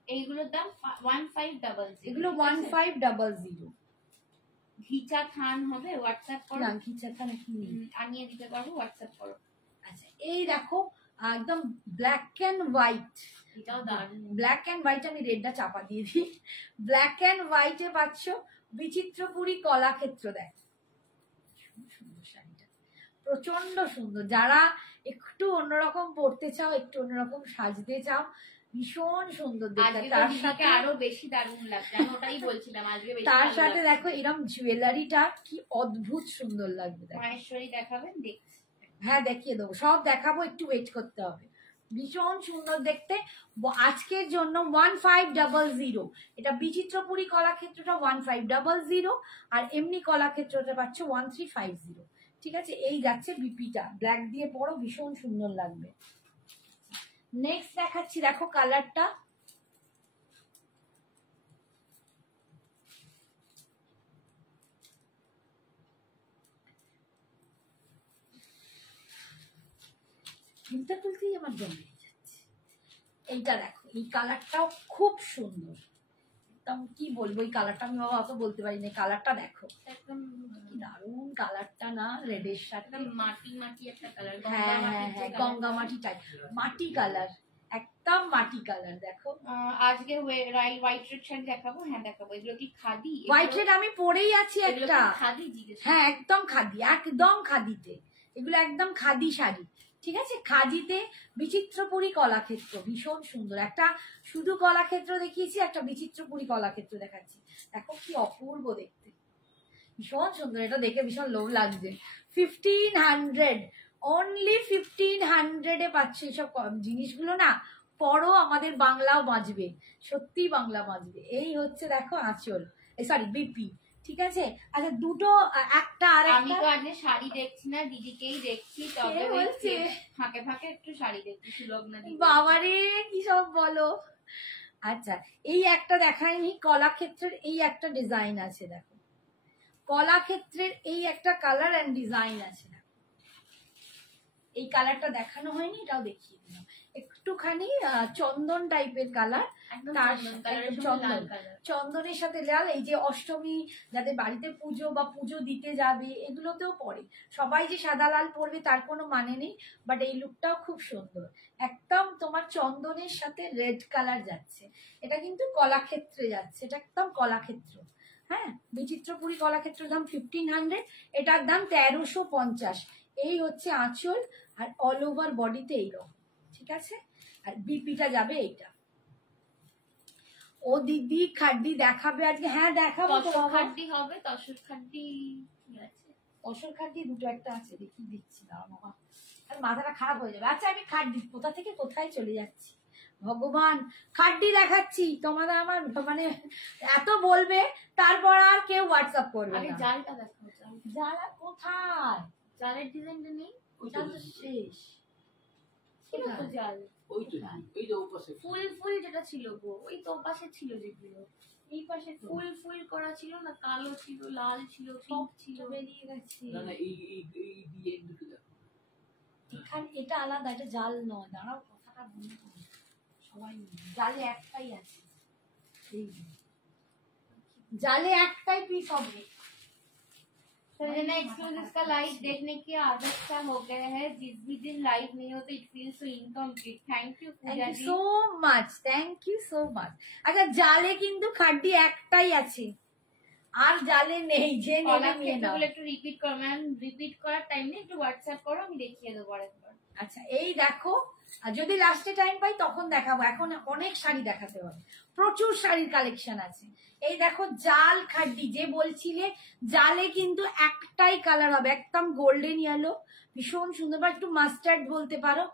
এইগুলোর দাম 1500। এগুলো 1500। ঘিচা থান হবে, হোয়াটসঅ্যাপ করো। না ঘিচা থান কি আনিয়ে দিতে পারবো, হোয়াটসঅ্যাপ করো। আচ্ছা এই দেখো একদম ব্ল্যাক এন্ড হোয়াইট, এটাও দারুণ। ব্ল্যাক এন্ড হোয়াইট, আমি রেডটা চাপা দিয়ে দিই। ব্ল্যাক এন্ড হোয়াইটে পাচ্ছ বিচিত্রপুরী কলাক্ষেত্র। দেখ সুন্দর শাড়িটা, প্রচন্ড সুন্দর। যারা একটু অন্যরকম পড়তে চাও, একটু অন্যরকম সাজতে চাও, ভীষণ সুন্দর দেখতে। তার সাথে আরো বেশি দারুণ লাগছে, আমি ওটাই বলছিলাম আজকে বেশি। তার সাথে দেখো এরকম জুয়েলারিটা কি অদ্ভুত সুন্দর লাগবে। মাহেশ্বরী দেখাবেন? দেখছি, হ্যাঁ দেখিয়ে দেবো, সব দেখাবো, একটু ওয়েট করতে হবে। ভীষণ সুন্দর দেখতে। আজকের জন্য 1500। এটা বিচিত্রপুরী কলাক্ষেত্রটা 1500, আর এমনি কলাক্ষেত্রটা পাচ্ছ 1350, ঠিক আছে। এই যাচ্ছে বিপিটা, ব্ল্যাক দিয়ে পরো, ভীষণ সুন্দর লাগবে। নেক্সট দেখাচ্ছি, দেখো কালারটা, খুলতে খুলতেই আমার জমে যাচ্ছে। এইটা দেখো, এই কালারটাও খুব সুন্দর, একদম কি বলবো, এই কালারটা আমি বাবা অত বলতে পারি না। কালারটা দেখো, একদম দারুণ কালারটা না, রেডের সাথে মাটি মাটি একটা কালার। হ্যাঁ হ্যাঁ হ্যাঁ, গঙ্গা মাটি টাইপ, মাটি কালার, একদম মাটি কালার। দেখো আজকে হোয়াইট রেড শাড়ি দেখাবো। হ্যাঁ দেখাবো। এগুলো কি খাদি? হোয়াইট রেড আমি পরেই আছি একটা। খাদি জিজ্ঞেস? হ্যাঁ একদম খাদি, একদম খাদিতে, এগুলো একদম খাদি শাড়ি, ঠিক আছে। খাদিতে বিচিত্রপুরী কলাক্ষেত্র, ভীষণ সুন্দর। একটা শুধু কলাক্ষেত্র দেখিয়েছি, একটা বিচিত্রপুরী কলাক্ষেত্র দেখাচ্ছি। দেখো কি অপূর্ব দেখতে, ভীষণ সুন্দর। এটা দেখে ভীষণ লোভ লাগছে। 1500, অনলি 1500 পাচ্ছ এইসব জিনিসগুলো না। পরও আমাদের বাংলাও বাঁচবে, সত্যি বাংলা বাঁচবে। এই হচ্ছে দেখো আঁচল, সরি বিপি, ঠিক আছে। আচ্ছা দুটো, একটা আর আমি তো আজকে শাড়ি দেখছি না, দিদিকেই দেখছি। তবে বলছে ফাঁকে ফাঁকে একটু শাড়ি দেখছি। সুলগ্না দি, বাবারে কি সব বলো। আচ্ছা এই একটা দেখায়নি, কলাক্ষেত্রের এই একটা ডিজাইন আছে দেখো, কলাক্ষেত্রের এই একটা কালার এন্ড ডিজাইন আছে। এই কালারটা দেখানো হয়নি, এটাও দেখিয়ে দিলাম। একটুখানি চন্দন টাইপের কালার, চন্দনের সাথে লাল। এই যে অষ্টমী যাদের বাড়িতে পুজো বা পুজো দিতে যাবে, এগুলোতেও পরে। সবাই যে সাদা লাল পরবে তার কোনো মানে নেই, বাট এই লুকটাও খুব সুন্দর। একদম তোমার চন্দনের সাথে রেড কালার যাচ্ছে। এটা কিন্তু কলাক্ষেত্রে যাচ্ছে, এটা একদম কলাক্ষেত্র। হ্যাঁ, বিচিত্রপুরী কলাক্ষেত্রের দাম 1500, এটার দাম 1350। এই হচ্ছে আঁচল, আর অল ওভার বডিতে এইরকম, ঠিক আছে। আর বিপিটা যাবে এইটা। ও দিদি খাড্ডি দেখাবে আজকে? হ্যাঁ দেখাবো। খাড্ডি হবে, তসর খাড্ডি কি আছে? তসর খাড্ডি দুটো একটা আছে, দেখি দিচ্ছি না বাবা, আর মাথাটা খারাপ হয়ে যাবে। আচ্ছা আমি খাড্ডি কোথা থেকে কোথায় চলে যাচ্ছি, ভগবান। খাড্ডি দেখাচ্ছি তোমাদের, আমার মানে এত বলবে তারপর আর কেউ হোয়াটসঅ্যাপ করবে না। জালটা দেখো, জালা কোথায়? জালের ডিজাইনটা নেই, ওটা তো শেষ। জাল ওই তো ওই যে ওপাশে ফুল ফুল যেটা ছিল গো, ওই তো পাশে ছিল যেগুলো, এই পাশে ফুল ফুল করা ছিল না, কালো ছিল, লাল ছিল, সব ছিল, বেরিয়ে গেছে। না না এই এই এই দিয়ে দুটো দেখো। এখানে এটা আলাদা, এটা জাল নয়। দাঁড়াও কথাটা বলি, সবাই জালে একটাই আছে, এই জালে একটাই পিস হবে। संजना एक्सक्यूज, इसका लाइव देखने की आदत सा हो गया है, जिस भी दिन लाइव नहीं होता it feels so incomplete. Thank you so much, thank you so much. আচ্ছা জালে কিন্তু খাড্ডি একটাই আছে, আর জালে নেই। যে নেবে নিয়ে নাও। একটু রিপিট করো ম্যাম, রিপিট করার টাইম নেই, একটু হোয়াটসঅ্যাপ করো, আমি দেখিয়ে দেবো আরেকবার। আচ্ছা এই দেখো আর যদি লাস্টে টাইম পাই তখন দেখাবো, এখন অনেক শাড়ি দেখাতে হবে, প্রচুর শাড়ির কালেকশন আছে। এই দেখো জাল খাড্ডি, যে বলছিলে জালে কিন্তু একটাই কালার হবে, একদম গোল্ডেন ইয়েলো, ভীষণ সুন্দর, বা একটু মাস্টার্ড বলতে পারো,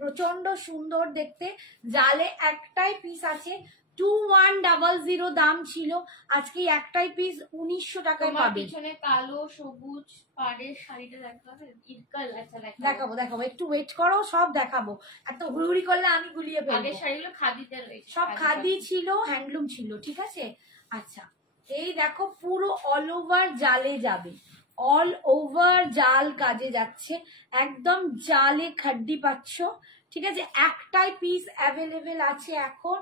প্রচন্ড সুন্দর দেখতে। জালে একটাই পিস আছে, 2100 দাম ছিল, আজকে একটাই পিস 1900 টাকায় তোমার পাবে। পিছনে কালো সবুজ পাড়ের শাড়িটা দেখাবে, ইরকাল, আচ্ছা দেখাবো দেখাবো, একটু ওয়েট করো, সব দেখাবো, এত হুড়ুহুড়ি করলে আমি গুলিয়ে ফেলবো। আগের শাড়িগুলো খাদিতে রয়েছে, সব খাদি ছিল, হ্যান্ডলুম ছিল, ঠিক আছে। আচ্ছা এই দেখো পুরো অল ওভার জালে যাবে, অল ওভার জাল কাজে যাচ্ছে, একদম জালে খাড্ডি পাচ্ছ, ঠিক আছে। একটাই পিস অ্যাভেলেবেল আছে এখন,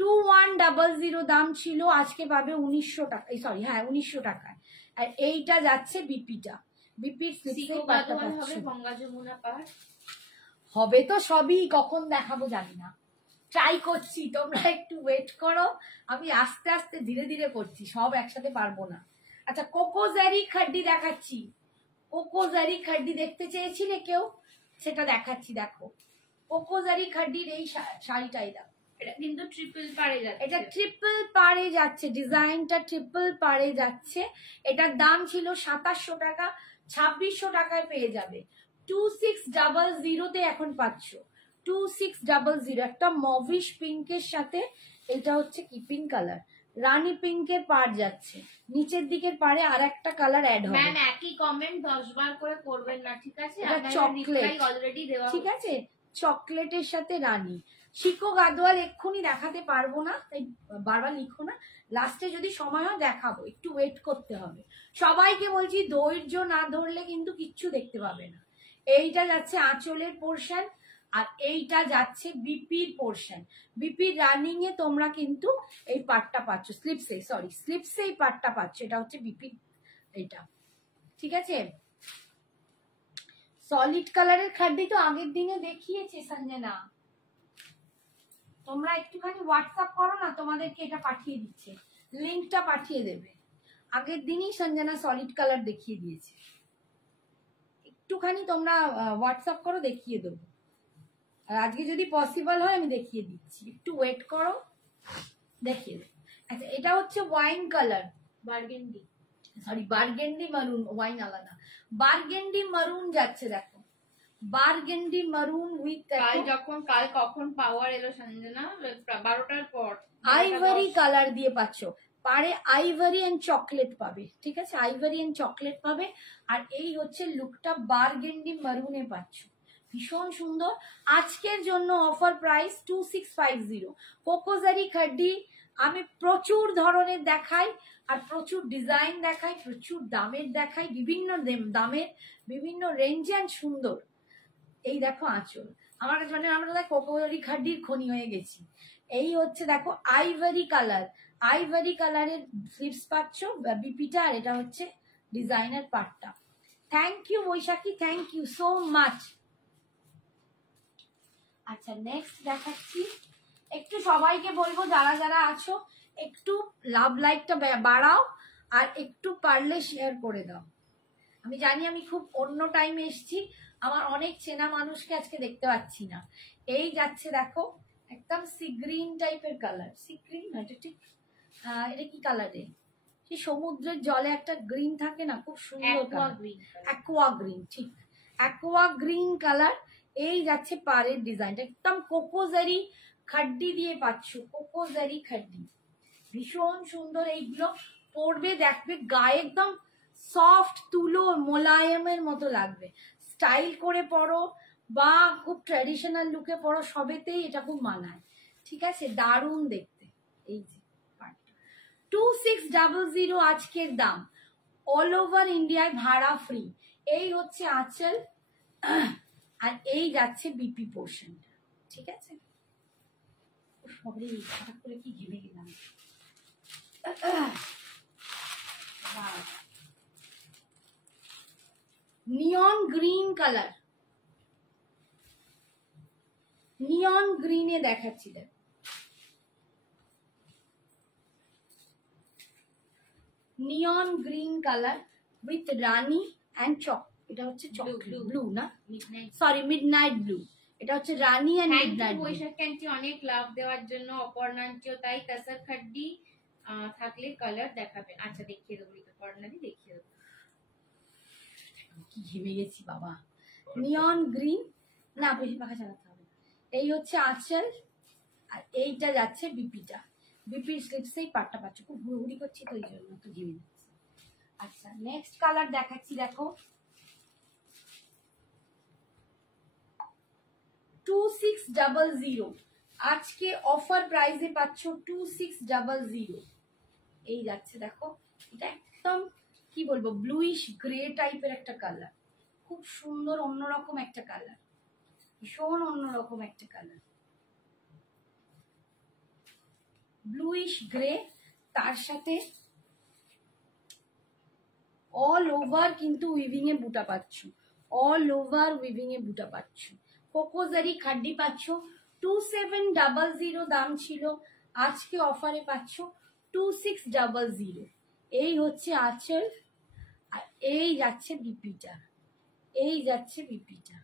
2100 দাম ছিল, আজকে পাবে 1900 টাকা, সরি হ্যাঁ 1900 টাকায়। আর এইটা যাচ্ছে বিপিটা, বিপির হবে তো সবই, কখন দেখাবো জানি না, ট্রাই করছি, তোমরা একটু ওয়েট করো, আমি আস্তে আস্তে ধীরে ধীরে করছি, সব একসাথে পারবো না। আচ্ছা কোকোজারি খাড্ডি দেখাচ্ছি, কোকোজারি খাড্ডি দেখতে চেয়েছিলে কেউ, সেটা দেখাচ্ছি, দেখো কোকোজারি খাড্ডির এই শাড়িটাই দাও, এটা কিন্তু ট্রিপল পাড়ে যাচ্ছে, এটা ট্রিপল পাড়ে যাচ্ছে, ডিজাইনটা ট্রিপল পাড়ে যাচ্ছে, এটার দাম ছিল 2700 টাকা, 2600 টাকায় পেয়ে যাবে, 2600 এখন পাচ্ছ, 2600। একটা মভিশ পিঙ্কের সাথে, এটা হচ্ছে কি পিঙ্ক কালার, রানী পিঙ্কের পাড় যাচ্ছে, নিচের দিকের পাড়ে আর একটা কালার অ্যাড হবে। ম্যাম একই কমেন্ট 10 বার করে করবেন না, ঠিক আছে? এটা চকলেট, অলরেডি দেওয়া, ঠিক আছে, চকলেটের সাথে রানী। শিকো গাদোয়াল এক্ষুনি দেখাতে পারবো না, তাই বারবার লিখো না, লাস্টে যদি সময় হয় দেখাবো, একটু ওয়েট করতে হবে। সবাইকে বলছি ধৈর্য না ধরলে কিন্তু কিচ্ছু দেখতে পাবে না। এইটা যাচ্ছে আঁচলের পোর্শন, আর এইটা যাচ্ছে বিপির পোর্শন, বিপির রানিং এ তোমরা কিন্তু এই পার্টটা পাচ্ছ, স্লিপসে, সরি স্লিপসে এই পার্টটা পাচ্ছ, এটা হচ্ছে বিপির এইটা, ঠিক আছে। সলিড কালারের খাড্ডি তো আগের দিনে দেখিয়েছে সঞ্জনা, তোমরা একটুখানি হোয়াটসঅ্যাপ করো না, তোমাদেরকে এটা পাঠিয়ে দিচ্ছে, লিঙ্কটা পাঠিয়ে দেবে। আগের দিনই সঞ্জনা সলিড কালার দেখিয়ে দিয়েছে, একটুখানি তোমরা হোয়াটসঅ্যাপ করো, দেখিয়ে দেবো। আর আজকে যদি পসিবল হয় আমি দেখিয়ে দিচ্ছি, একটু ওয়েট করো, দেখিয়ে দেবো। আচ্ছা এটা হচ্ছে wine colour, burgundy, sorry burgundy মারুন, ওয়াইন আলাদা, বার্গেন্ডি মারুন যাচ্ছে, দেখো বার্গেন্ডি মারুন উইথ, কাল কখন পাওয়ার এলো সঞ্জনা, 12টার পর আইভরি কালার দিয়ে পাচ্ছ, পারে আইভরি এন্ড চকলেট পাবে, ঠিক আছে, আইভরি এন্ড চকলেট পাবে। আর এই হচ্ছে লুকটা বার্গেন্ডি মারুনে পাচ্ছ, ভীষণ সুন্দর। আজকের জন্য অফার প্রাইস 2650। কোকোজারি খাড্ডি আমি প্রচুর ধরনের দেখাই, আর প্রচুর ডিজাইন দেখাই, প্রচুর দামের দেখাই, বিভিন্ন দামের, বিভিন্ন রেঞ্জে, আর সুন্দর। এই দেখো আঁচল, আমার কাছে মানে আমরা কোকোজারি খাড্ডির খনি হয়ে গেছি। এই হচ্ছে দেখো আইভরি কালার, আইভরি কালারের স্লিভস পাচ্ছ বিপিটা, আর এটা হচ্ছে ডিজাইনার পার্টটা। Thank you Baishakhi, thank you so much. আচ্ছা নেক্সট দেখাচ্ছি, একটু সবাইকে বলবো যারা যারা আছো একটু লাভ লাইকটা বাড়াও, আর একটু পারলে শেয়ার করে দাও। আমি জানি আমি খুব অন্য টাইমে এসছি, আমার অনেক চেনা মানুষকে আজকে দেখতে পাচ্ছি না। এই যাচ্ছে দেখো একদম সি গ্রিন টাইপের কালার, সি গ্রিন এটা ঠিক, এটা কি কালারে, সেই সমুদ্রের জলে একটা গ্রিন থাকে না, খুব সুন্দর কালার, অ্যাকোয়া গ্রিন, ঠিক অ্যাকোয়া গ্রিন কালার। এই যাচ্ছে পাড়ের ডিজাইনটা, একদম কোকোজারি খাড্ডি দিয়ে পাচ্ছ, কোকোজারি খাড্ডি, ভীষণ সুন্দর। এইগুলো পরবে দেখবে গায়ে একদম সফট তুলো মোলায়েমের মতো লাগবে, স্টাইল করে পরো বা খুব ট্র্যাডিশনাল লুকে পরো, সবেতেই এটা খুব মানায়, ঠিক আছে, দারুণ দেখতে। এই যে 2600 আজকের দাম, অল ওভার ইন্ডিয়ায় ভাড়া ফ্রি। এই হচ্ছে আঁচল, আর এই যাচ্ছে বিপি পোর্শনটা, ঠিক আছে। সবাই হঠাৎ করে কি ঘেমে গেলাম। নিয়ন গ্রিন কালার, নিয়ন গ্রিনে দেখাচ্ছি, neon green colour with Rani and chalk, এটা হচ্ছে চকলেট ব্লু না, সরি মিডনাইট ব্লু, এটা হচ্ছে Rani and thank you midnight. Baishakhi aunty অনেক লাভ দেওয়ার জন্য। অপর্ণা আন্টিও তাই। কাসার খাড্ডি থাকলে কালার দেখাবেন। আচ্ছা দেখিয়ে দেবো ঋতুপর্ণাদি, দেখিয়ে দেবো। কি ঘেমে গেছি বাবা। নিয়ন গ্রিন, না বেশি পাখা চালাতে হবে। এই হচ্ছে আঁচল, আর এইটা যাচ্ছে বিপিটা। বিপির স্লিপসেই পাটটা পাচ্ছ, খুব হুড়হুড়ি করছি তো এই জন্য তো ঘেমে যাচ্ছে। আচ্ছা নেক্সট কালার দেখাচ্ছি, দেখো 2600 আজকে অফার প্রাইসে পাচ্ছ 2600। এই যাচ্ছে দেখো, এটা একদম কি বলবো ব্লুইশ গ্রে টাইপের একটা কালার, খুব সুন্দর অন্যরকম একটা কালার, ভীষণ অন্যরকম একটা কালার, ব্লুইশ গ্রে। তার সাথে অল ওভার কিন্তু উইভিং এ বুটা পাচ্ছ, অল ওভার উইভিং এ বুটা পাচ্ছ। কোকোজারি খাড্ডি পাচ্ছ 2700 দাম ছিল, আজকে অফারে পাচ্ছ 2600। এই হচ্ছে আঁচল, আর এই যাচ্ছে বিপিটা, এই যাচ্ছে বিপিটা।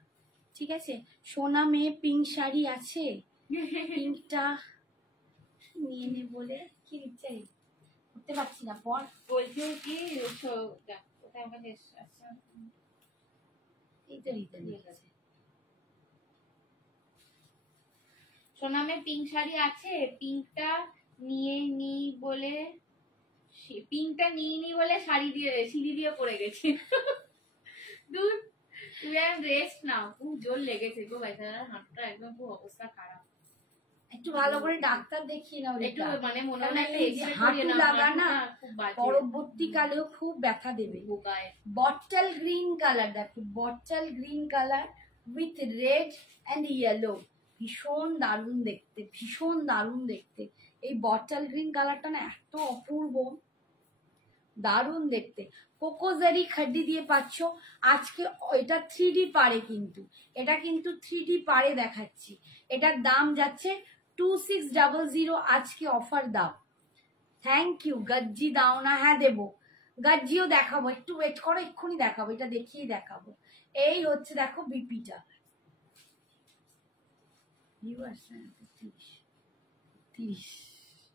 ঠিক আছে, সোনা মেয়ে পিঙ্ক শাড়ি আছে, পিঙ্কটা নিয়ে নে বলে কি ইচ্ছে করতে পারছি না। পর বলছি কি ওটা আমার কাছে আছে। এই তো রিতে নিয়ে গেছে। সোনামে পিঙ্ক শাড়ি আছে, পিঙ্কটা নিয়ে নি বলে, পিঙ্কটা নিয়ে নি বলে শাড়ি দিয়ে সিঁড়ি দিয়ে পড়ে গেছি। দূর, তুমি রেস্ট নাও, খুব জোর লেগেছে গো বেচারার, হাতটা একদম খুব অবস্থা খারাপ। একটু ভালো করে ডাক্তার দেখিয়ে নাও একটু রিতা। মানে মনে কারণ হয় একটা এই এক্সরে হাঁটু করিয়ে নাও, লাগা না হাঁটুটা খুব বাজে। পরবর্তীকালেও খুব ব্যথা দেবে। ভোগায়। বটল গ্রিন কালার দেখো, bottle green colour with red and yellow, ভীষণ দারুণ দেখতে, ভীষণ দারুণ দেখতে। এই বটল গ্রিন কালারটা না এত অপূর্ব, দারুণ দেখতে। কোকোজারি খাড্ডি দিয়ে পাচ্ছ আজকে। এটা 3D পারে, কিন্তু এটা কিন্তু 3D পারে দেখাচ্ছি। এটার দাম যাচ্ছে 2600 আজকে অফার দাও। Thank you. গজ্জি দাও না? হ্যাঁ দেবো, গজ্জিও দেখাবো, একটু ওয়েট করো, এক্ষুনি দেখাবো, এটা দেখিয়ে দেখাবো। এই হচ্ছে দেখো বিপিটা,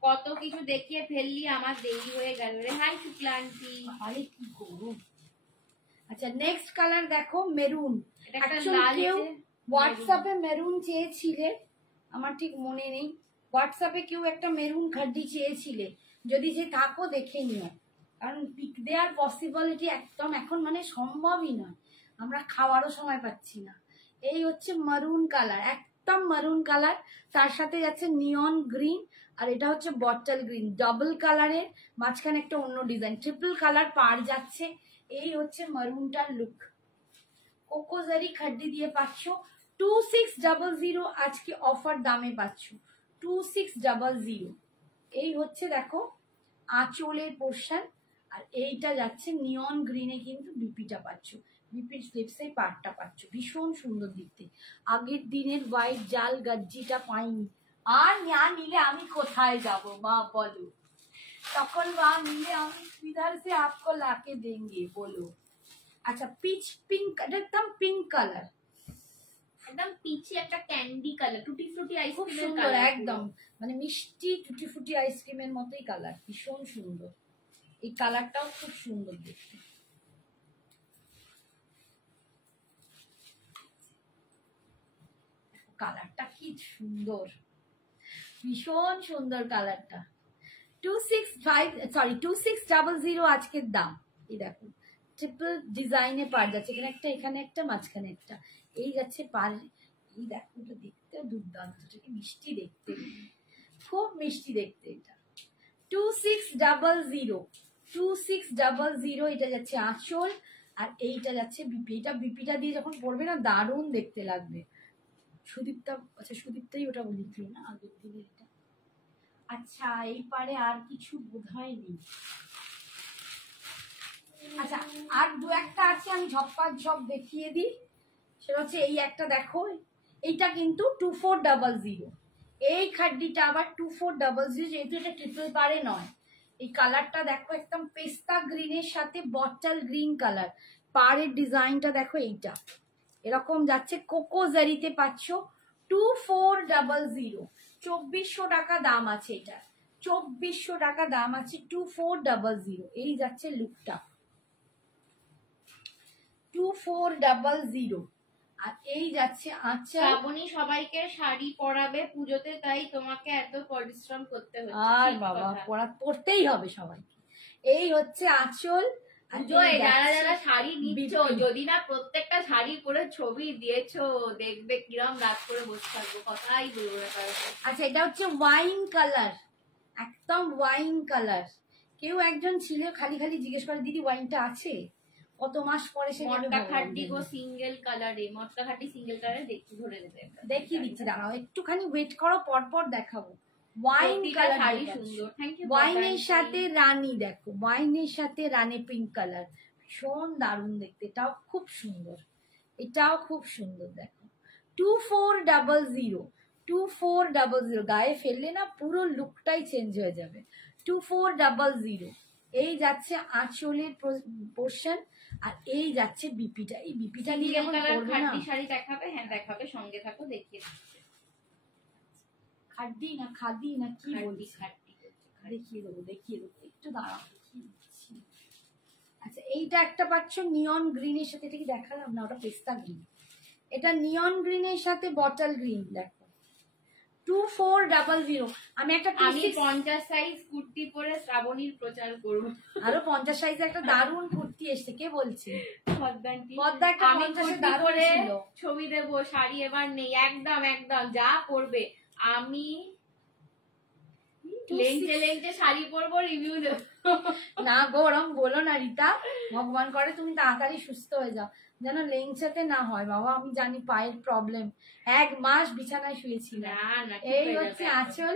কত কিছু দেখিয়ে ফেললি, আমার দেরি হয়ে গেল রে। Hi Shukla aunty. আরে কি গরম। আচ্ছা নেক্সট কালার দেখো মেরুন। এটা একটা Actually লাল কেউ আছে, হোয়াটসঅ্যাপে মেরুন চেয়েছিলে, আমার ঠিক মনে নেই, হোয়াটসঅ্যাপে কেউ একটা মেরুন খাড্ডি চেয়েছিলে, যদি যে থাকো দেখে নিও, কারণ পিক দেওয়ার পসিবিলিটি একদম এখন মানে সম্ভবই না, আমরা খাওয়ারও সময় পাচ্ছি না। এই হচ্ছে মারুন কালার, একদম মারুন কালার, তার সাথে যাচ্ছে নিয়ন গ্রিন, আর এটা হচ্ছে বটল গ্রিন, ডাবল কালারের মাঝখানে একটা অন্য ডিজাইন, ট্রিপল কালার পার যাচ্ছে। এই হচ্ছে মারুনটার লুক। কোকোজারি খাড্ডি দিয়ে পাচ্ছ 2600 আজকে অফার দামে পাচ্ছ 2600। এই হচ্ছে দেখো আঁচলের পোর্শন, আর এইটা যাচ্ছে নিয়ন গ্রিনে, কিন্তু বিপিটা পাচ্ছ, বিপির স্লিপসে পাটটা পাচ্ছ, ভীষণ সুন্দর দেখতে। আগের দিনের হোয়াইট জাল গজ্জিটা পাইনি, আর না নিলে আমি কোথায় যাব মা বলো, তখন মা নিলে আমি কিধার সে আপকো লাকে দেंगे বলো। আচ্ছা পিচ পিঙ্ক, একদম পিঙ্ক কালার, একদম পিচি একটা ক্যান্ডি কালার, টুটি ফ্রুটি খুব আইসক্রিমের সুন্দর, কালার একদম মানে মিষ্টি টুটি ফুটি আইসক্রিমের মতোই কালার, ভীষণ সুন্দর। এই কালারটাও খুব সুন্দর দেখতে। কালারটা কি সুন্দর, ভীষণ সুন্দর কালারটা। 2600 আজকের দাম। এই দেখো ট্রিপল ডিজাইনে পার যাচ্ছে, এখানে একটা, এখানে একটা, মাঝখানে একটা, এই যাচ্ছে পার। এই দেখো এটা দেখতে দুর্দান্ত, এটাকে মিষ্টি দেখতে, খুব মিষ্টি দেখতে। এটা 2600 এটা যাচ্ছে আঁচল, আর এইটা যাচ্ছে বিপি। এটা বিপিটা দিয়ে যখন পরবে না দারুণ দেখতে লাগবে। সুদীপ্তা, আচ্ছা সুদীপ্তাই ওটা বলেছিল না আগের দিনে এটা। আচ্ছা এই পারে আর কিছু বোধহয় নেই। আচ্ছা আর দু একটা আছে, আমি ঝপঝপ ঝপ দেখিয়ে দিই। সেটা হচ্ছে এই একটা দেখো, এইটা কিন্তু 2400। এই খাড্ডিটা আবার 2400, যেহেতু এটা ট্রিপল পারে নয়। এই কালারটা দেখো একদম পেস্তা গ্রিনের সাথে বটল গ্রিন কালার, পাড়ের ডিজাইনটা দেখো, এইটা এরকম যাচ্ছে। কোকো জারিতে পাচ্ছ 2400, 2400 টাকা দাম আছে এটা, 2400 টাকা দাম আছে, 2400। এই যাচ্ছে লুকটা 2400। আর এই যাচ্ছে আচ্ছা, শ্রাবণী সবাইকে শাড়ি পরাবে পুজোতে, তাই তোমাকে এত পরিশ্রম করতে হচ্ছে। আর ঠিক বাবা কথা। পড়তেই হবে সবাইকে। এই হচ্ছে আঁচল। আর এই পুজোয় যারা যাচ্ছে যারা শাড়ি নিচ্ছ, বিপি। যদি না প্রত্যেকটা শাড়ি পরে ছবি দিয়েছো, দেখবে কিরম রাত করে বসে থাকবো, কথাই বলবো না কারোর সাথে। আচ্ছা এটা হচ্ছে ওয়াইন কালার, একদম ওয়াইন কালার। কেউ একজন ছিল খালি খালি জিজ্ঞেস করে দিদি ওয়াইনটা আছে, কত মাস পরে সে নেবে মটকা ভগবান খাড্ডি গো জানে। সিঙ্গেল কালারে, মটকা খাড্ডি সিঙ্গেল কালারে দেখি ধরে দেবে একটা। দেখিয়ে দিচ্ছি দাঁড়াও, একটুখানি ওয়েট করো, পরপর দেখাবো। ওয়াইন প্রতিটা কালার শাড়ি সুন্দর। Thank you. ওয়াইনের সাথে রানী, দেখো ওয়াইনের সাথে রানী পিঙ্ক কালার, ভীষণ দারুণ দেখতে, এটাও খুব সুন্দর, এটাও খুব সুন্দর। দেখো 2400, 2400 গায়ে ফেললে না পুরো লুকটাই চেঞ্জ হয়ে যাবে। 2400। এই যাচ্ছে আঁচলের পোর্শন, আর এই যাচ্ছে বিপিটা। এই বিপিটা নিয়ে সিঙ্গেল যখন কালার পরবে না, খাড্ডি শাড়ি দেখাবে? হ্যাঁ দেখাবে, সঙ্গে থাকো দেখিয়ে দিচ্ছি। খাড্ডি না খাদি না কি খাড্ডি বলছি, খাড্ডি দেখিয়ে দেবো দেখিয়ে দেবো, একটু দাঁড়াও দেখিয়ে দিচ্ছি। আচ্ছা এইটা একটা পাচ্ছ নিয়ন গ্রিনের সাথে, এটা কি দেখালাম না, ওটা পেস্তা গ্রিন, এটা নিয়ন গ্রিনের সাথে বটল গ্রিন। দেখো 2400। আমি একটা আমি T6 50 সাইজ কুর্তি পরে শ্রাবণীর প্রচার করবো। আরো 50 সাইজের একটা দারুণ কুর্তি এসছে, কে বলছে? পদ্মান্টি। পদ্মা একটা আমি 50 এর কুর্তি দারুণ পরে ছিল। ছবি দেবো, শাড়ি এবার নেই, একদম একদম যা করবে। আমি লেংচে লেংচে শাড়ি পরবো, রিভিউ দেবো। না গো ওরম বলো না রীতা, ভগবান করে তুমি তাড়াতাড়ি সুস্থ হয়ে যাও, যেন লেংচাতে না হয় বাবা। আমি জানি পায়ের প্রবলেম, 1 মাস বিছানায় শুয়েছি না। না না, ঠিক এই হয়ে হচ্ছে যাবে। আঁচল,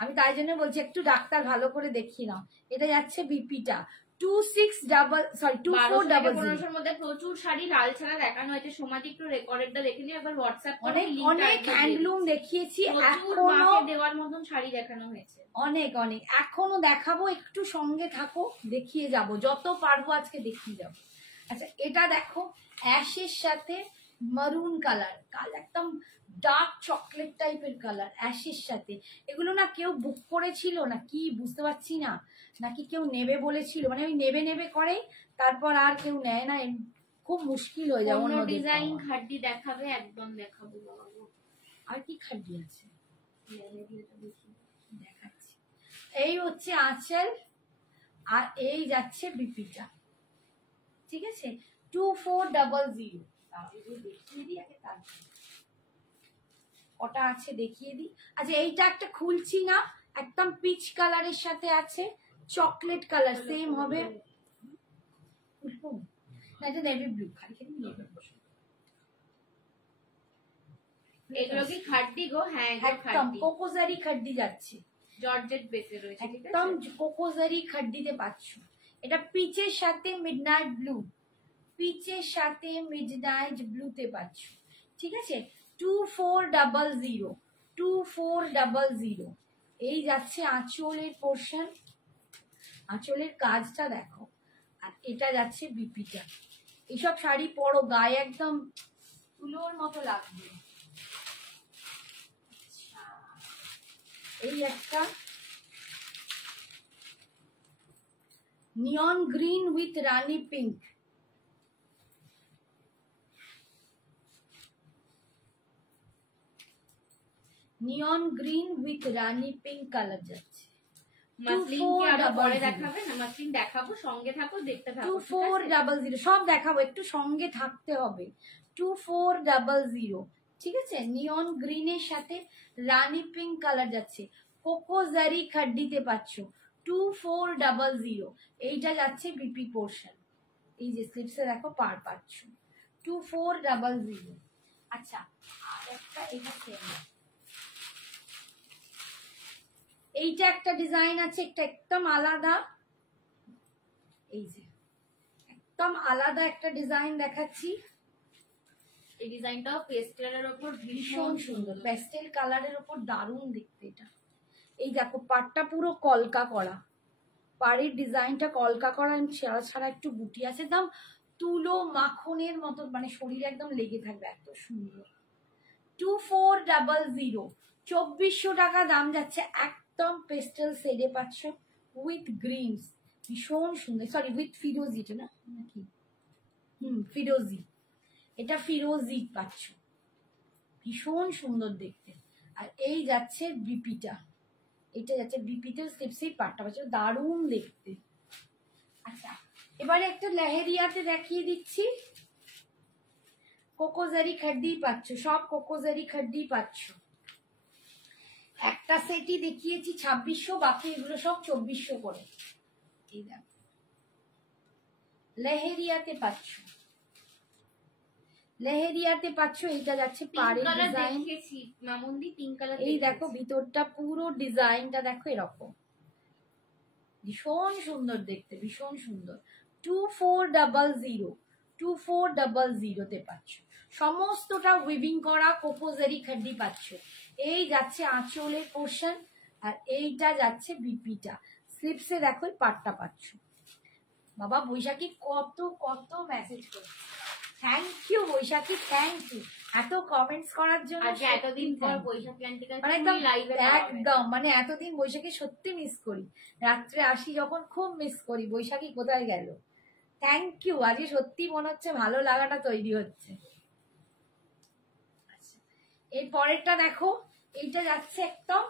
আমি তাই জন্য বলছি একটু ডাক্তার ভালো করে দেখিয়ে নাও। এটা যাচ্ছে বিপিটা 2400। 1500 মধ্যে প্রচুর শাড়ি লাল ছাড়া দেখানো হয়েছে। সমাধি একটু রেকর্ডটা দেখে নিও, একবার হোয়াটসঅ্যাপ করে অনেক অনেক হ্যান্ডলুম দেখিয়েছি, প্রচুর এখনো মাকে দেওয়ার মতন শাড়ি দেখানো হয়েছে। অনেক অনেক এখনো দেখাবো, একটু সঙ্গে থাকো, দেখিয়ে যাব যত পারবো, আজকে দেখিয়ে যাব। আচ্ছা এটা দেখো অ্যাশের সাথে মারুন কালার, একদম ডার্ক চকলেট টাইপের কালার অ্যাশের সাথে। এগুলো না কেউ বুক করেছিল না কি বুঝতে পারছি না, নাকি কেউ নেবে বলেছিল, মানে ওই নেবে নেবে করে তারপর আর কেউ নেয় না, খুব মুশকিল হয়ে যায় অন্য অন্যদের ডিজাইন পাওয়া। খাড্ডি দেখাবে? একদম দেখাবো বাবা গো। আর কি খাড্ডি আছে দেখাচ্ছি। এই হচ্ছে আঁচল, আর এই যাচ্ছে বিপিটা, ঠিক আছে 2400। দেখিয়ে দিই আগে, তারপর কটা আছে দেখিয়ে দিই। আচ্ছা এইটা একটা খুলছি না, একদম পিচ কালারের সাথে আছে চকলেট কালার, সেম হবে না, এটা নেভি ব্লু, খালি খালি নেভি ব্লু। এগুলো কি খাড্ডি গো? হ্যাঁ এগুলো একদম খাড্ডি, কোকোজারি খাড্ডি যাচ্ছে, জর্জেট বেসে রয়েছে। ঠিক আছে, একদম কোকোজারি খাড্ডিতে পাচ্ছ। এটা পিচের সাথে মিডনাইট ব্লু, পিচের সাথে মিডনাইট ব্লুতে পাচ্ছ, ঠিক আছে 2400। 2400। এই যাচ্ছে আঁচলের পোর্শন, আঁচলের কাজটা দেখো, আর এটা যাচ্ছে বিপিটা। এইসব শাড়ি পরো, গায়ে একদম তুলোর মতো লাগবে। আচ্ছা, এই একটা নিয়ন green with Rani pink, neon green with Rani pink colour যাচ্ছে। মাসলিন কি আরো পরে 2400 দেখাবে না? মাসলিন দেখাবো, সঙ্গে থাকো, দেখতে থাকো। 2400 সব দেখাবো, একটু সঙ্গে থাকতে হবে। 2400, ঠিক আছে নিয়ন গ্রিনের সাথে রানী পিঙ্ক কালার যাচ্ছে, কোকোজারি খাড্ডিতে পাচ্ছ 2400। এইটা যাচ্ছে বিপি পোর্শন, এই যে স্লিপসে দেখো পার পাচ্ছ 2400। আচ্ছা আর একটা এটা সেম, এইটা একটা ডিজাইন আছে, একটা একদম আলাদা, এই যে একদম আলাদা একটা ডিজাইন দেখাচ্ছি, এই ডিজাইনটাও পেস্টেলের উপর ভীষণ সুন্দর প্যাস্টেল কালারের উপর, দারুণ দেখতে এটা। এই দেখো পাটটা পুরো কলকা করা, পাড়ের ডিজাইনটা কলকা করা, ছাড়া ছাড়া একটু বুটি আছে, একদম তুলো মাখনের মতো, মানে শরীরে একদম লেগে থাকবে, এত সুন্দর 2400, 2400 টাকা দাম যাচ্ছে। একদম পেস্টেল শেডে পাচ্ছ উইথ গ্রিনস, ভীষণ সুন্দর। সরি, উইথ ফিরোজি, এটা না নাকি? ফিরোজি, এটা ফিরোজি পাচ্ছ, ভীষণ সুন্দর দেখতে। আর এই যাচ্ছে বিপিটা, এটা যাচ্ছে বিপিতে স্লিপসেই পাটটা পাচ্ছ, দারুণ দেখতে। আচ্ছা, এবারে একটা লেহেরিয়াতে দেখিয়ে দিচ্ছি। কোকোজারি খাড্ডি পাচ্ছ, সব কোকোজারি খাড্ডি পাচ্ছ। একটা সেটই দেখিয়েছি 2600, বাকি এগুলো সব 2400 করে। এই দেখো লেহেরিয়াতে পাচ্ছ, লেহেরিয়াতে পাচ্ছ। এইটা যাচ্ছে পাড়ের ডিজাইন, দেখেছি মামুন্দি, পিঙ্ক কালার। এই দেখো ভিতরটা পুরো ডিজাইনটা দেখো এরকম, ভীষণ সুন্দর দেখতে, ভীষণ সুন্দর। 2400, 2400 পাচ্ছ। সমস্তটা উইভিং করা কোকোজারি খাড্ডি পাচ্ছ। এই যাচ্ছে আঁচলের পোর্শন, আর এইটা যাচ্ছে বিপিটা। স্লিপসে দেখো পাটটা পাচ্ছ। বাবা বৈশাখী কত কত মেসেজ করছে, thank you Baishakhi, thank you এত কমেন্টস করার জন্য। এতদিন পর বৈশাখী আন্টির কাছে একদম লাইভে, একদম মানে এতদিন বৈশাখী সত্যি মিস করি, রাত্রে আসি যখন খুব মিস করি, বৈশাখী কোথায় গেল। থ্যাংক ইউ, আজকে সত্যি মনে হচ্ছে ভালো লাগাটা তৈরি হচ্ছে। আচ্ছা, এর পরেরটা দেখো, এইটা যাচ্ছে একদম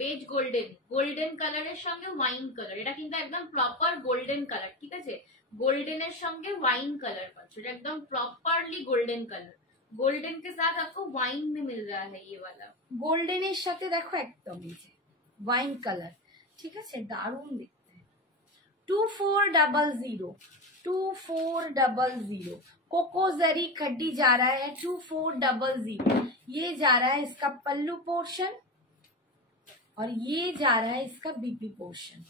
বেজ গোল্ডেন, গোল্ডেন কালারের সঙ্গে ওয়াইন কালার। এটা কিন্তু একদম প্রপার গোল্ডেন কালার, ঠিক আছে? গোল্ডেনের সঙ্গে ওয়াইন कलर पाচ্ছ, এটা একদম প্রপারলি গোল্ডেন কালার। गोल्डन के साथ आपको वाइन भी मिल रहा है ये वाला। গোল্ডেনের সাথে দেখো একদম এই যে ওয়াইন কালার, ঠিক আছে, দারুণ দেখতে। 2400, 2400 कोकोजरी खड्डी जा रहा है 2400। ये जा रहा है इसका पल्लू पोर्शन, और ये जा रहा है इसका बीपी पोर्शन।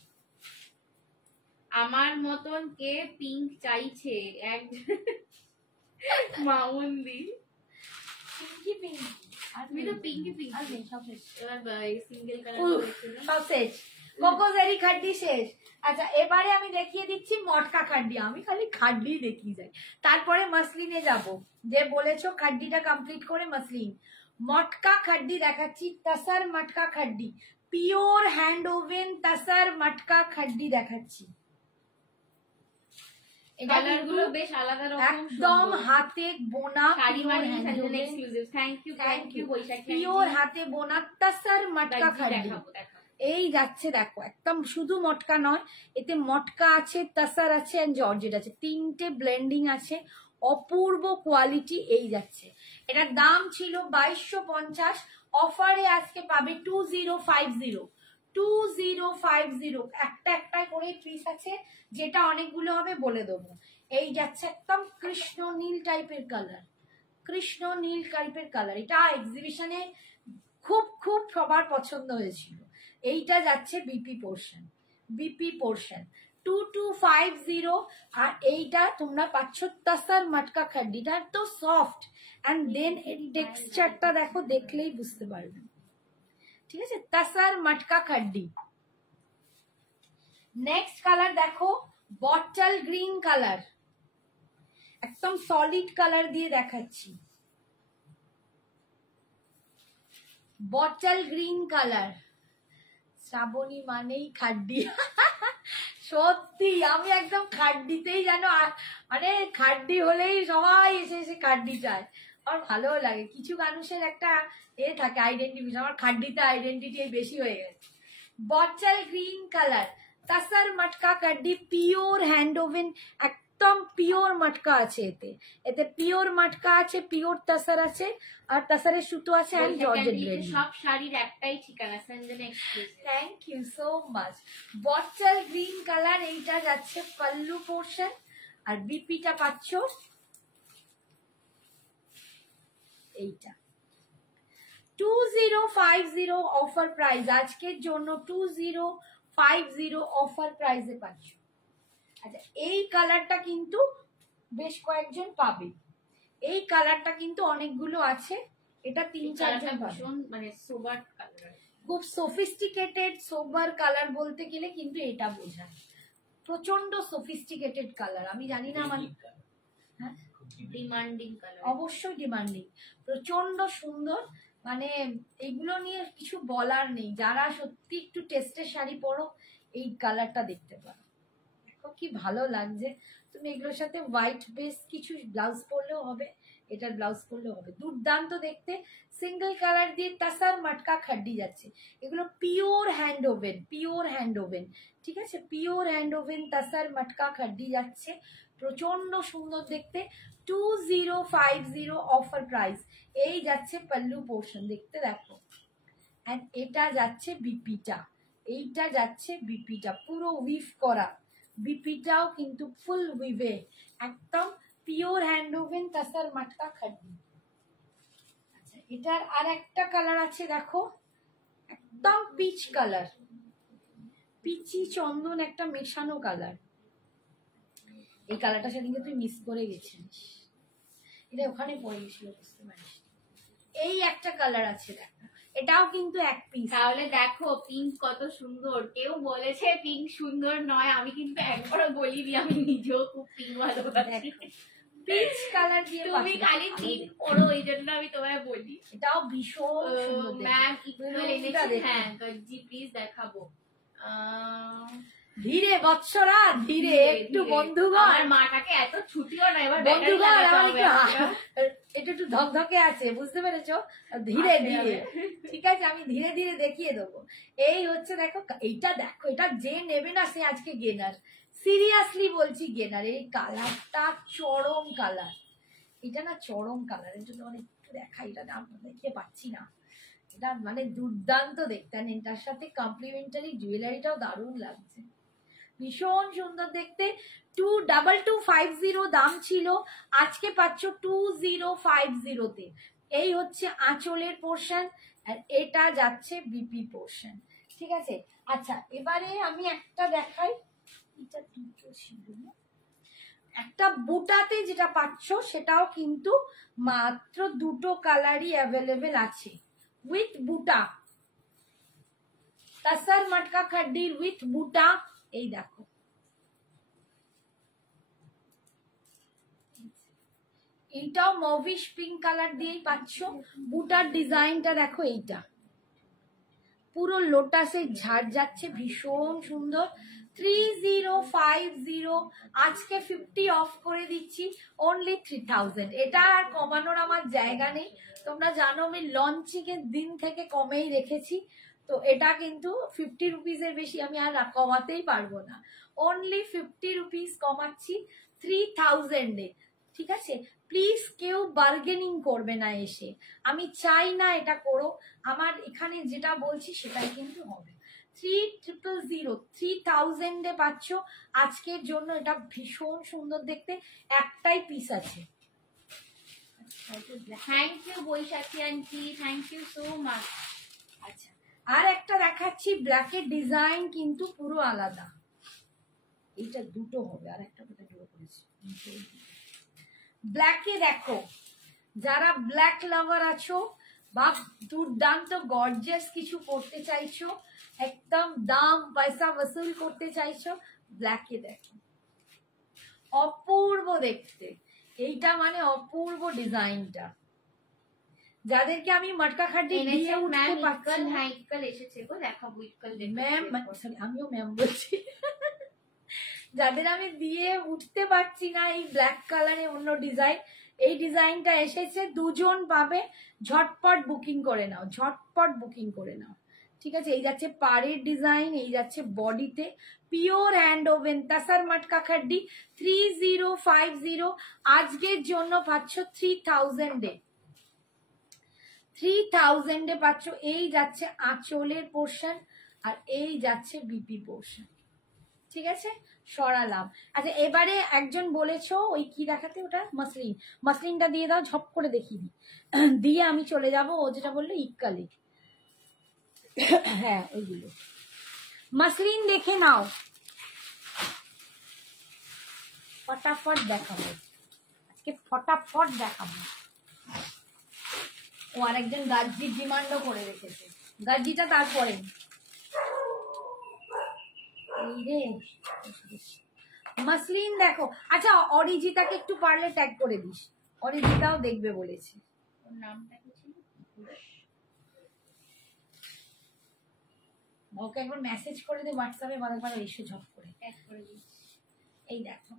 আমার মতন কে পিঙ্ক চাইছে এক মাউন্দি, পিঙ্কি পিঙ্কি, আর তুমি তো পিঙ্কি পিঙ্কি। আর নেই, সব শেষ, এবার সিঙ্গেল কালার সব শেষ, কোকোজারি খাড্ডি শেষ। আচ্ছা, এবারে আমি দেখিয়ে দিচ্ছি মটকা খাড্ডি। আমি খালি খাড্ডি দেখিয়ে যাই, তারপরে মসলিনে যাব। যে বলেছো খাড্ডিটা কমপ্লিট করে মসলিন। মটকা খাড্ডি দেখাচ্ছি, তাসার মটকা খাড্ডি, পিওর হ্যান্ড ওভেন তাসার মটকা খাড্ডি দেখাচ্ছি। কালার গুলো বেশ আলাদা রকম, একদম হাতে বোনা, শাড়ি মানে exclusive. Thank you Baishakhi, pure হাতে বোনা তাসার মটকা খাড্ডি। এই যাচ্ছে দেখো, একদম শুধু মটকা নয়, এতে মটকা আছে, তাসার আছে, এন্ড জর্জেট আছে, তিনটে ব্লেন্ডিং আছে, অপূর্ব কোয়ালিটি। এই যাচ্ছে, এটার দাম ছিল 2250, অফারে আজকে পাবে 2050, 2050। একটা একটা করে পিস আছে, যেটা অনেকগুলো হবে বলে দেবো। এই যাচ্ছে একদম কৃষ্ণ নীল টাইপের কালার, কৃষ্ণ নীল টাইপের কালার, এটা এক্সিবিশনে খুব খুব সবার পছন্দ হয়েছিল। এইটা যাচ্ছে বিপি পোর্শন, বিপি পোর্শন 2250। আর এইটা তোমরা পাচ্ছ তাসার মটকা খাড্ডিটা, তো সফট, এন্ড দেন এর টেক্সচারটা দেখো, দেখলেই বুঝতে পারবে, ঠিক আছে? তাসার মটকা খাড্ডি। নেক্সট কালার দেখো, বটল গ্রিন কালার, একদম সলিড কালার দিয়ে দেখাচ্ছি। বটল গ্রিন কালার, শ্রাবণী মানেই খাড্ডি। সত্যি আমি একদম খাড্ডিতেই যেন, মানে খাড্ডি হলেই সবাই এসে এসে খাড্ডি চায়। আমার ভালো লাগে, কিছু মানুষের একটা থাকে আইডেন্টিটি, আমার খাড্ডিতে আইডেন্টিটি বেশি হয়ে গেছে। বটল গ্রিন কালার, তাসার মটকা খাড্ডি, পিওর হ্যান্ড ওভেন, একদম পিওর মটকা আছে এতে, এতে পিওর মটকা আছে, পিওর তাসার আছে, আর তাসারের সুতো আছে, আর জর্জেট ব্লেড। সব শাড়ির একটাই ঠিকানা, Sanjana exclusive. Thank you so much. Bottle green colour, এইটা যাচ্ছে পাল্লু পোর্শন, আর বিপিটা পাচ্ছ এইটা 2050 অফার প্রাইস, আজকের জন্য 2050 অফার প্রাইসে পাচ্ছ। আচ্ছা, এই কালারটা কিন্তু বেশ কয়েকজন পাবে, এই কালারটা কিন্তু অনেকগুলো আছে, এটা 3-4 জন পাবে। মানে সোবার কালার, খুব সফিস্টিকেটেড সোবার কালার বলতে গেলে কিন্তু এটা বোঝায়, প্রচন্ড সফিস্টিকেটেড কালার। আমি জানি না আমার, হ্যাঁ খুব ডিমান্ড। Demanding colour. অবশ্যই ডিমান্ডিং, প্রচন্ড সুন্দর। মানে এগুলো নিয়ে কিছু বলার নেই, যারা সত্যি একটু টেস্টের শাড়ি পরো এই কালারটা দেখতে পারো। দেখো কি ভালো লাগছে। তুমি এগুলোর সাথে হোয়াইট বেস কিছু ব্লাউজ পরলেও হবে, এটার ব্লাউজ পরলেও হবে, দুর্দান্ত দেখতে। সিঙ্গেল কালার দিয়ে তাসার মাটকা খাড্ডি যাচ্ছে। এগুলো pure hand woven, pure hand woven, ঠিক আছে, পিওর হ্যান্ড ওভেন তাসার মাটকা খাড্ডি যাচ্ছে, প্রচন্ড সুন্দর দেখতে। 2050 অফার প্রাইস। এই যাচ্ছে পাল্লু পোর্শন, দেখতে দেখো। এন্ড এটা যাচ্ছে বিপিটা, এইটা যাচ্ছে বিপিটা পুরো উইভ করা, বিপিটাও কিন্তু ফুল উইভে, একদম পিওর হ্যান্ড ওভেন তাসার মাটকা খাড্ডি। আচ্ছা, এটার আর একটা কালার আছে দেখো, একদম পিচ কালার, পিচি চন্দন একটা মেশানো কালার। এই কালারটা সেদিনকে তুই মিস করে গেছিস, এটা ওখানে পড়ে গেছিল, বুঝতে পারিস। এই একটা কালার আছে দেখো, এটাও কিন্তু এক পিস। তাহলে দেখো পিঙ্ক কত সুন্দর। কেউ বলেছে পিঙ্ক সুন্দর নয়, আমি কিন্তু একবারও বলিনি, আমি নিজেও খুব পিঙ্ক ভালোবাসি। পিচ কালার দিয়ে তুমি খালি পিঙ্ক পরো, এই জন্য আমি তোমায় বলি। এটাও ভীষণ সুন্দর দেখতে। ম্যাম ইকুয়াল রুমটা এনেছি, দেখো। হ্যাঁ গজ্জি প্লিজ দেখাবো। ধীরে বৎসরা ধীরে, একটু বন্ধুগণ, আমার মাটাকে এত ছুটিও না, এবার বন্ধুগণ ব্যাটারি আমার লাগাতে হবে একটু এটা একটু ধকধকে আছে, বুঝতে পেরেছো, ধীরে আস্তে ধীরে, হবে। ঠিক আছে, আমি ধীরে ধীরে দেখিয়ে দেবো। এই হচ্ছে দেখো, এইটা দেখো, এটা যে নেবে না সে আজকে গেনার, সিরিয়াসলি বলছি গেনার। এই কালারটা চরম কালার, এটা না চরম কালার, এটা তোমার একটু দেখাই, এটা না দেখিয়ে পাচ্ছি না, এটা মানে দুর্দান্ত দেখতে। আর এটার সাথে কমপ্লিমেন্টারি জুয়েলারিটাও দারুণ লাগছে, ভীষণ সুন্দর দেখতে। 2250 দাম ছিল, আজকে পাচ্ছ 2050 এই হচ্ছে আঁচলের পোর্শন, আর এটা যাচ্ছে বিপি পোর্শন, ঠিক আছে। আচ্ছা, এবারে আমি একটা দেখাই, এটা দুটো ছিল না, একটা বুটাতে যেটা পাচ্ছ সেটাও কিন্তু মাত্র দুটো কালারই অ্যাভেলেবেল আছে, উইথ বুটা, তাসার মাটকা খাড্ডির উইথ বুটা। এই দেখো, এইটাও মভিশ পিঙ্ক কালার দিয়েই পাচ্ছ। বুটার ডিজাইনটা দেখো, এইটা পুরো লোটাসের ঝাড় যাচ্ছে, ভীষণ সুন্দর। 3050, আজকে 50 অফ করে দিচ্ছি, অনলি 3000। এটা আর কমানোর আমার জায়গা নেই, তোমরা জানো আমি লঞ্চিংয়ের দিন থেকে কমেই রেখেছি, তো এটা কিন্তু 50 রুপিসের বেশি আমি আর কমাতেই পারবো না, অনলি 50 রুপিস কমাচ্ছি 3000-এ, ঠিক আছে। প্লিজ কেউ বার্গেনিং করবে না এসে, আমি চাই না এটা করো, আমার এখানে যেটা বলছি সেটাই কিন্তু হবে। 3000, 3000-এ পাচ্ছ আজকের জন্য, এটা ভীষণ সুন্দর দেখতে, একটাই পিস আছে। Thank you Baishakhi aunty, thank you so much. আচ্ছা, আর একটা দেখাচ্ছি, ব্ল্যাকের ডিজাইন কিন্তু পুরো আলাদা, এইটা দুটো হবে, আর একটা কোথায় জোড়া করেছি, ব্ল্যাকে দেখো, যারা ব্ল্যাক লাভার আছো বা দুর্দান্ত গর্জিয়াস কিছু করতে চাইছো, একদম দাম পয়সা বসুল করতে চাইছো, ব্ল্যাকে দেখো, অপূর্ব দেখতে, এইটা মানে অপূর্ব ডিজাইনটা। যাদেরকে আমি মটকা খাড্ডি দিয়ে উঠতে পারছি না, হ্যাঁ ইক্কাল এসেছে গো, দেখাবো ইক্কাল ম্যাম, সরি আমিও ম্যাম বলছি, যাদের আমি দিয়ে উঠতে পারছি না, এই ব্ল্যাক কালারে অন্য ডিজাইন, এই ডিজাইনটা এসেছে, দুজন পাবে, ঝটপট বুকিং করে নাও, ঝটপট বুকিং করে নাও, ঠিক আছে। এই যাচ্ছে পাড়ের ডিজাইন, এই যাচ্ছে বডিতে, পিওর হ্যান্ড ওভেন তাসার মাটকা খাড্ডি 3050, আজকের জন্য পাচ্ছ 3000-এ, 3000-এ পাচ্ছ। এই যাচ্ছে আঁচলের পোর্শন, আর এই যাচ্ছে বিপি পোর্শন, ঠিক আছে, সরালাম। আচ্ছা, এবারে একজন বলেছো ওই কি দেখাতে, ওটা মাসলিন, মাসলিনটা দিয়ে দাও, ঝপ করে দেখিয়ে দিই, দিয়ে আমি চলে যাব ও যেটা বললো ইক্কালি, হ্যাঁ ওইগুলো মাসলিন দেখে নাও, ফটাফট দেখাবো আজকে, ফটাফট দেখাবো। ও আরেকজন গাজ্জির ডিমান্ডও করে রেখেছে, গাজ্জিটা তারপরে, এই রে মাসলিন দেখো। আচ্ছা অরিজিতাকে একটু পারলে ট্যাগ করে দিস, অরিজিতাও দেখবে বলেছে। ওর নামটা কি ছিল? ওকে একবার মেসেজ করে দে হোয়াটসঅ্যাপে, বারবার এসে ঝপ করে। ট্যাগ করে দিচ্ছি। এই দেখো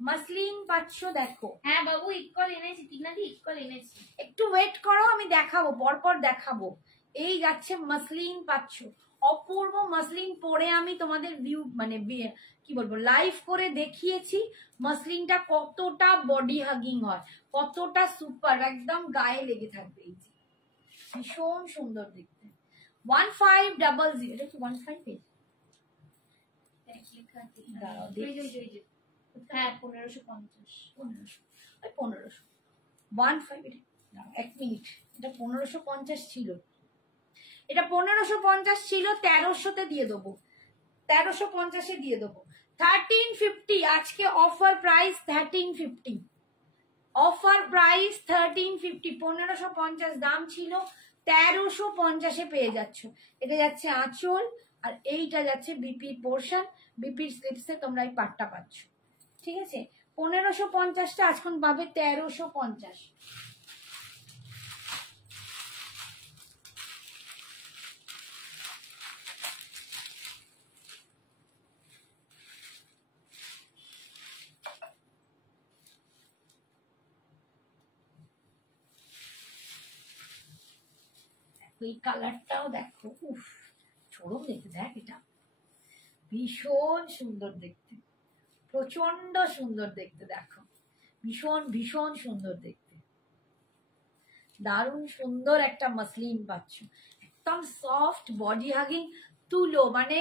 মাসলিন পাচ্ছ দেখো। হ্যাঁ বাবু ইকল এনেছি, টিনাদি ইকল এনেছি। একটু ওয়েট করো, আমি দেখাবো, পরপর দেখাবো। এই যাচ্ছে মাসলিন পাচ্ছ, অপূর্ব মাসলিন পরে আমি তোমাদের ভিউ মানে কি বলবো লাইভ করে দেখিয়েছি মাসলিনটা কতটা বডি হাগিং হয়, কতটা সুপার, একদম গায়ে লেগে থাকবে। এই যে ভীষণ সুন্দর দেখতে। 1500, এটা কি 15 ট্যাগ লেখা আছে। দাঁড়াও, এই যে, এই যে। হ্যাঁ 1550। 1500 15 এক মিনিট, এটা 1550 ছিল, এটা 1550 ছিল, 1300-তে দিয়ে দেবো, 1350-এ দিয়ে দেবো। 1350 আজকে অফার প্রাইস, 1350 অফার প্রাইস 1350। 1550 দাম ছিল, 1350-এ পেয়ে যাচ্ছ। এটা যাচ্ছে আঁচল, আর এইটা যাচ্ছে বিপির পোর্শন, বিপির স্লিপসে তোমরা এই পাটটা পাচ্ছ। ঠিক আছে, 1550টা আজখন পাবে 1350। এই কালারটাও দেখো, উফ চরম দেখতে, দেখ এটা ভীষণ সুন্দর দেখতে, প্রচন্ড সুন্দর দেখতে, দেখো ভীষণ ভীষণ সুন্দর দেখতে, দারুণ সুন্দর একটা মাসলিন পাচ্ছ, একদম সফট বডি হাগিং, তুলো মানে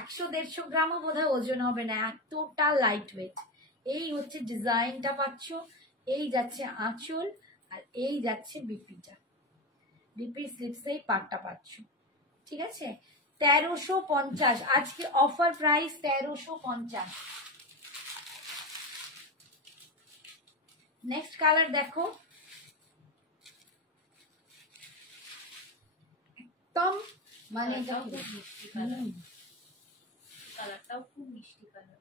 100-150 গ্রামও বোধহয় ওজন হবে না, এতটা লাইট ওয়েট। এই হচ্ছে ডিজাইনটা পাচ্ছ, এই যাচ্ছে আঁচল, আর এই যাচ্ছে বিপিটা, বিপির স্লিপসে এই পাটটা পাচ্ছ। ঠিক আছে, 1350 আজকে অফার প্রাইস 1350। নেক্সট কালার দেখো, একদম মানে কালারটাও খুব মিষ্টি কালার। কালারটাও খুব মিষ্টি কালার।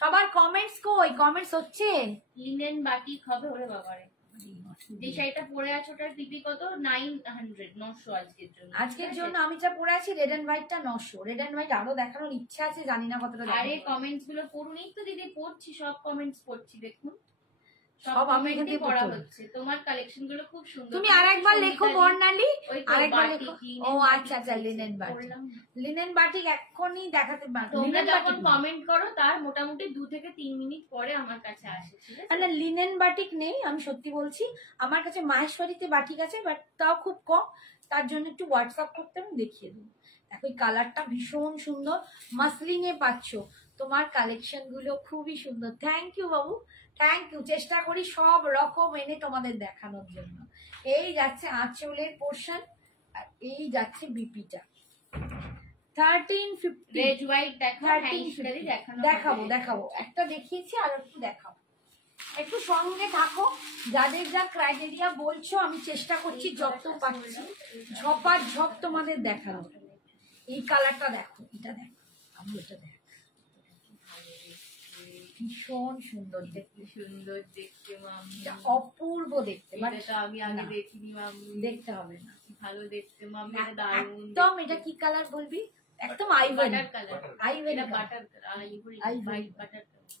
সবার কমেন্টস কই, কমেন্টস হচ্ছে? লিনেন বাটিক হবে ওরে বাবারে। যে শাড়িটা পরে আছে ওটার পিপি কত? 900, 900 আজকের জন্য। আজকের জন্য আমি যা পরে আছি রেড এন্ড হোয়াইটটা 900। রেড এন্ড হোয়াইট আরো দেখানোর ইচ্ছা আছে, জানি না কতটা আরে দেখাবো। কমেন্টস গুলো পড়ুন, এই তো দিদি পড়ছি, সব কমেন্টস পড়ছি, দেখুন সব আমি এখান থেকে পড়া পড়ছি। হচ্ছে। তোমার কালেকশন গুলো খুব সুন্দর। তুমি আরেকবার লেখো বর্ণালী, ওই তো আরেকবার বাটিক, লেখো। লিনেন ও বাটিক আচ্ছা আচ্ছা, লিনেন বাটিক, পড়লাম না। লিনেন বাটিক এক্ষুনি দেখাতে পারো। তোমরা লিনেন যখন বাটিক কমেন্ট করো তার মোটামুটি 2 থেকে 3 মিনিট পরে আমার কাছে আসে, ঠিক আছে? না, লিনেন বাটিক নেই, আমি সত্যি বলছি, আমার কাছে মাহেশ্বরীতে বাটিক আছে, বাট তাও খুব কম, তার জন্য একটু হোয়াটসঅ্যাপ করতে আমি দেখিয়ে দেবো। দেখো এই কালারটা ভীষণ সুন্দর, মাসলিনে পাচ্ছ, তোমার কালেকশন গুলো খুবই সুন্দর। Thank you Babu, thank you. চেষ্টা করি সব রকম এনে তোমাদের দেখানোর জন্য। এই যাচ্ছে আঁচলের পোর্শন, আর এই যাচ্ছে বিপিটা। 1350 রেড হোয়াইট দেখো, 1350 দেখাবো দেখাবো, একটা দেখিয়েছি আর একটু দেখাবো, একটু সঙ্গে থাকো। যাদের যা ক্রাইটেরিয়া বলছো আমি চেষ্টা করছি যত পারছি ঝপার ঝপ তোমাদের দেখানো। এই কালারটা দেখো, এটা দেখো, আমি এটা দেখো, ভীষণ সুন্দর দেখতে, সুন্দর দেখতে মাম্মি, এটা অপূর্ব দেখতে, বাট এটা আমি আগে না, দেখিনি মাম্মি, দেখতে হবে না। ভালো দেখতে মাম্মি, এটা দারুণ একদম। এটা কি কালার বলবি? একদম আইভরি বাটার কালার, আইভরি এটা butter colour, ivory white butter colour.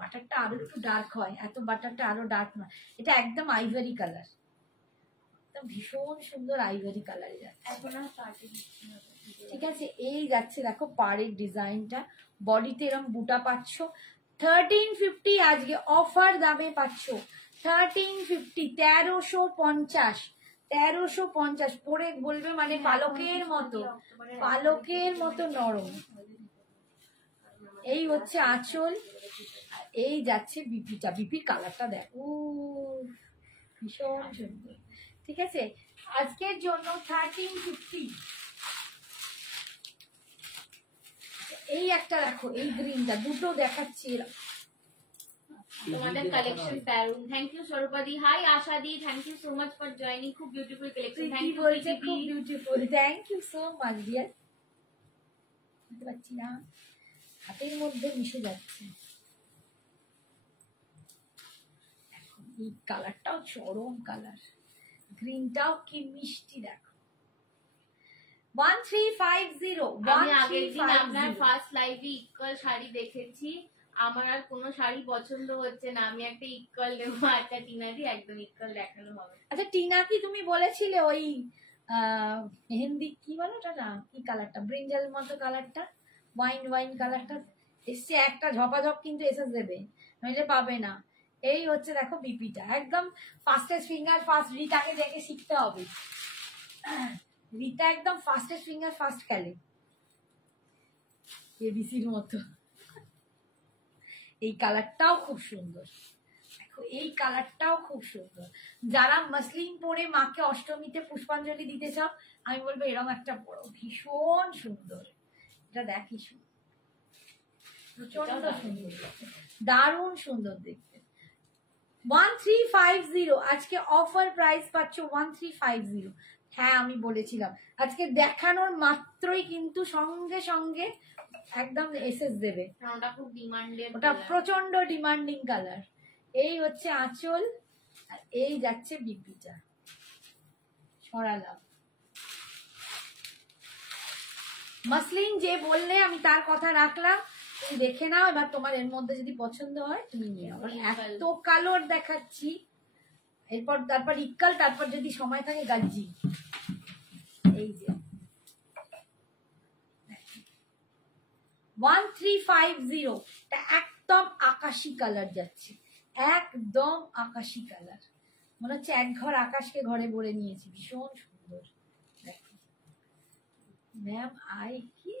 বাটারটা আরো একটু ডার্ক হয়, এত বাটারটা আরো ডার্ক না, এটা একদম আইভরি কালার, একদম ভীষণ সুন্দর আইভরি কালারে যাচ্ছে। এখন আর পার্টি দিচ্ছি না। ঠিক আছে, এই যাচ্ছে দেখো পাড়ের ডিজাইনটা, বডিতে এরকম বুটা পাচ্ছ। 1350 আজকে অফার দামে পাচ্ছ, 1350, 1350, 1350 পরে বলবে মানে পালকের মতো, পালকের মতো নরম। এই হচ্ছে আঁচল, আর এই যাচ্ছে বিপিটা, বিপির কালারটা দেখো ভীষণ সুন্দর। ঠিক আছে, আজকের জন্য 1350। এই একটা দেখো, এই গ্রিনটা, দুটো দেখাচ্ছি, তোমাদের কালেকশন দারুন। থ্যাংক ইউ স্বরূপাদি। হাই আশাদি, thank you so much for joining. খুব বিউটিফুল কালেকশন। থ্যাংক ইউ বলছে খুব beautiful, thank you so much dear. বুঝতে পারছি না, হাতের মধ্যে মিশে যাচ্ছে। এই কালারটাও চরম কালার, গ্রিনটাও কি মিষ্টি দেখো। 1350 আমি আগের দিন আপনার ফার্স্ট লাইভে ইকুয়াল শাড়ি দেখেছি, আমার আর কোনো শাড়ি পছন্দ হচ্ছে না, আমি একটা ইকুয়াল নেবো। আচ্ছা টিনাদি, একদম ইকুয়াল দেখানো হবে। আচ্ছা টিনা, কি তুমি বলেছিলে ওই মেহেন্দি কি বলো ওটা না, কি কালারটা, ব্রিঞ্জাল মতো কালারটা, ওয়াইন কালারটা এসছে, একটা ঝপাঝপ কিন্তু এসে দেবে, নইলে পাবে না। এই হচ্ছে দেখো বিপিটা, একদম ফাস্টেস্ট ফিঙ্গার ফার্স্ট। রিতাকে দেখে শিখতে হবে, রিতা একদম ফাস্টেস্ট ফিঙ্গার ফার্স্ট খেলে, এবিসির মতো। এই কালারটাও খুব সুন্দর, দেখো এই কালারটাও খুব সুন্দর। যারা মসলিন পরে মাকে অষ্টমীতে পুষ্পাঞ্জলি দিতে চাও, আমি বলবো এরকম একটা পরো, ভীষণ সুন্দর। এটা দেখিস, প্রচন্ড সুন্দর, দারুণ সুন্দর দেখতে। 1350 আজকে অফার প্রাইস পাচ্ছ 1350। হ্যাঁ আমি বলেছিলাম আজকে দেখানোর মাত্রই কিন্তু সঙ্গে সঙ্গে একদম এসএস দেবে, ওটা খুব ডিমান্ডেড, ওটা প্রচন্ড ডিমান্ডিং কালার। এই হচ্ছে আঁচল, আর এই যাচ্ছে বিপিটা, সরালাম। মসলিন যে বললে আমি তার কথা রাখলাম, তুমি দেখে নাও এবার, তোমার এর মধ্যে যদি পছন্দ হয় তুমি নিয়ে নাও। এত কালার দেখাচ্ছি, এরপর তারপর ইক্কাল, তারপর যদি সময় থাকে গাজ্জি। এই যে 1350, একদম আকাশি কালার যাচ্ছে, একদম আকাশি কালার, মনে হচ্ছে এক ঘর আকাশকে ঘরে ভরে নিয়েছি, ভীষণ সুন্দর। দেখো ম্যাম আই কি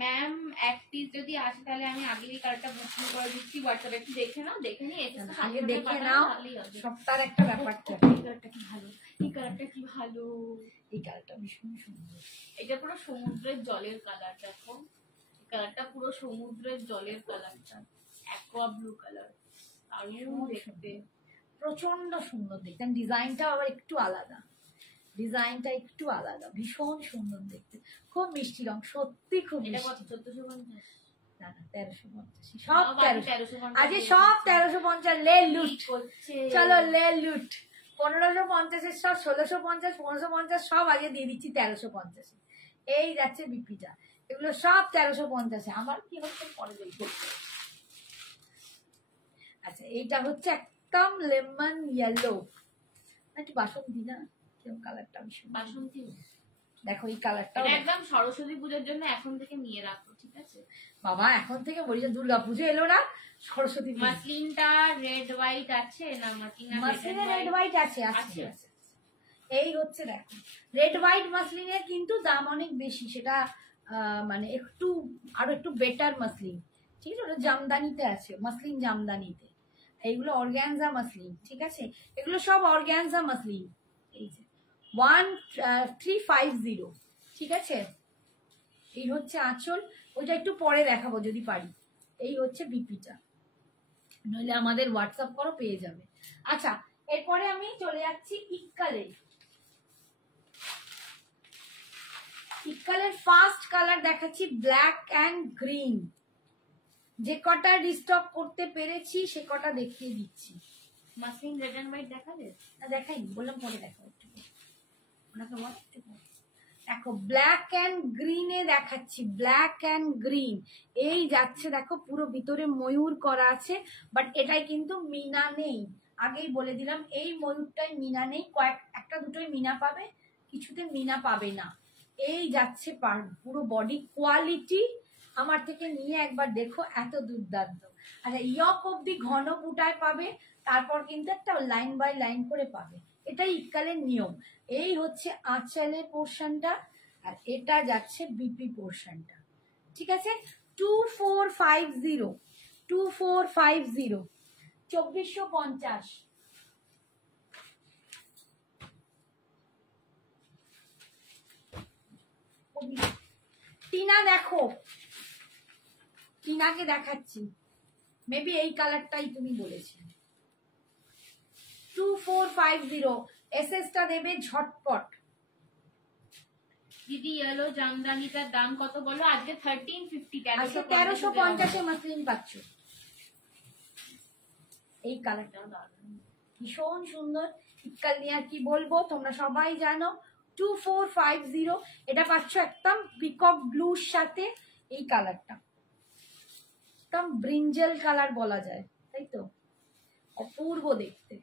ম্যাম এক পিস যদি আসে তাহলে আমি আগেরই কার্ডটা বুকিং করে দিচ্ছি হোয়াটসঅ্যাপে, একটু দেখে নাও, দেখে নিয়ে আগে দেখে নাও, সপ্তাহের একটা ব্যাপারটা। এই কালারটা কি ভালো, এই কালারটা কি ভালো, এই কালারটা ভীষণ সুন্দর। এটা পুরো সমুদ্রের জলের কালার, দেখো এই কালারটা পুরো সমুদ্রের জলের কালারটা, অ্যাকোয়া ব্লু কালার, আর দেখতে প্রচন্ড সুন্দর দেখতে, ডিজাইনটাও আবার একটু আলাদা, ডিজাইনটা একটু আলাদা, ভীষণ সুন্দর দেখতে, খুব মিষ্টি রং, সত্যি খুব এটা মিষ্টি। কত 1450? না না 1350, সব 1350, আজকে 1350 সব 1350। লে লুট করছে, চলো লে লুট। 1550 সব 1650, 1550 সব আগে দিয়ে দিচ্ছি 1350। এই যাচ্ছে বিপিটা, এগুলো সব 1350। আমার কি হচ্ছে পরে দেখবো। আচ্ছা এইটা হচ্ছে একদম লেমন ইয়েলো, একটু বাসন্তী না, কেমন কালারটা ভীষণ বাসন্তী। দেখো এই কালারটা এটা একদম সরস্বতী পূজার জন্য এখন থেকে নিয়ে রাখো, ঠিক আছে বাবা, এখন থেকে বলছে দুর্গা পুজো এলো না, সরস্বতী পুজো। মাসলিনটা রেড হোয়াইট আছে না, মাসলিনের রেড হোয়াইট আছে, আছে আছে। আছে। এই হচ্ছে দেখো রেড হোয়াইট মাসলিনের কিন্তু দাম অনেক বেশি, সেটা মানে একটু আরো একটু বেটার মাসলিন, ঠিক আছে, ওটা জামদানিতে আছে, মাসলিন জামদানিতে। এইগুলো অর্গ্যানজা মাসলিন, ঠিক আছে, এগুলো সব অর্গ্যানজা মাসলিন। এই যে 1350, ঠিক আছে। এই হচ্ছে আঁচল, ওইটা একটু পরে দেখাবো যদি পারি। এই হচ্ছে বিপিটা, নইলে আমাদের হোয়াটসঅ্যাপ করো, পেয়ে যাবে। আচ্ছা এরপরে আমি চলে যাচ্ছি ইক্কালে। ইক্কালের ফার্স্ট কালার দেখাচ্ছি ব্ল্যাক অ্যান্ড গ্রিন। যে কটা রিস্টক করতে পেরেছি সে কটা দেখিয়ে দিচ্ছি। মাসলিন রেড এন্ড হোয়াইট দেখাবে না দেখাইনি, বললাম পরে দেখাবো, একটু ওনাকে বল একটু। দেখো ব্ল্যাক অ্যান্ড গ্রিনে দেখাচ্ছি, ব্ল্যাক অ্যান্ড গ্রিন। এই যাচ্ছে দেখো পুরো ভিতরে ময়ূর করা আছে, বাট এটাই কিন্তু মিনা নেই, আগেই বলে দিলাম এই ময়ূরটাই মিনা নেই, একটা দুটোই মিনা পাবে, কিছুতে মিনা পাবে না। এই যাচ্ছে পুরো বডি কোয়ালিটি, আমার থেকে নিয়ে একবার দেখো, এত দুর্দান্ত। আচ্ছা ইয়ক অব্দি ঘন বুটায় পাবে, তারপর কিন্তু একটা লাইন বাই লাইন করে পাবে, এটাই ইক্কালের নিয়ম। এই হচ্ছে আঁচলের পোর্শনটা, আর এটা যাচ্ছে বিপি পোর্শনটা, ঠিক আছে। 2450, 2450, 2450। টিনা দেখো, টিনাকে দেখাচ্ছি, মেবি এই কালারটাই তুমি বলেছিলে। 2450 এসএসটা দেবে ঝটপট। দিদি ইয়েলো জামদানিটার দাম কত বলো? আজকে 1350, আজকে 1350 মাসলিন পাচ্ছ। এই কালারটা ভীষণ সুন্দর, ইক্কাল নিয়ে আর কি বলবো, তোমরা সবাই জানো। 2450 এটা পাচ্ছ একদম পিকক ব্লুর সাথে। এই কালারটা একদম ব্রিঞ্জেল কালার বলা যায়, তাই তো, অপূর্ব দেখতে।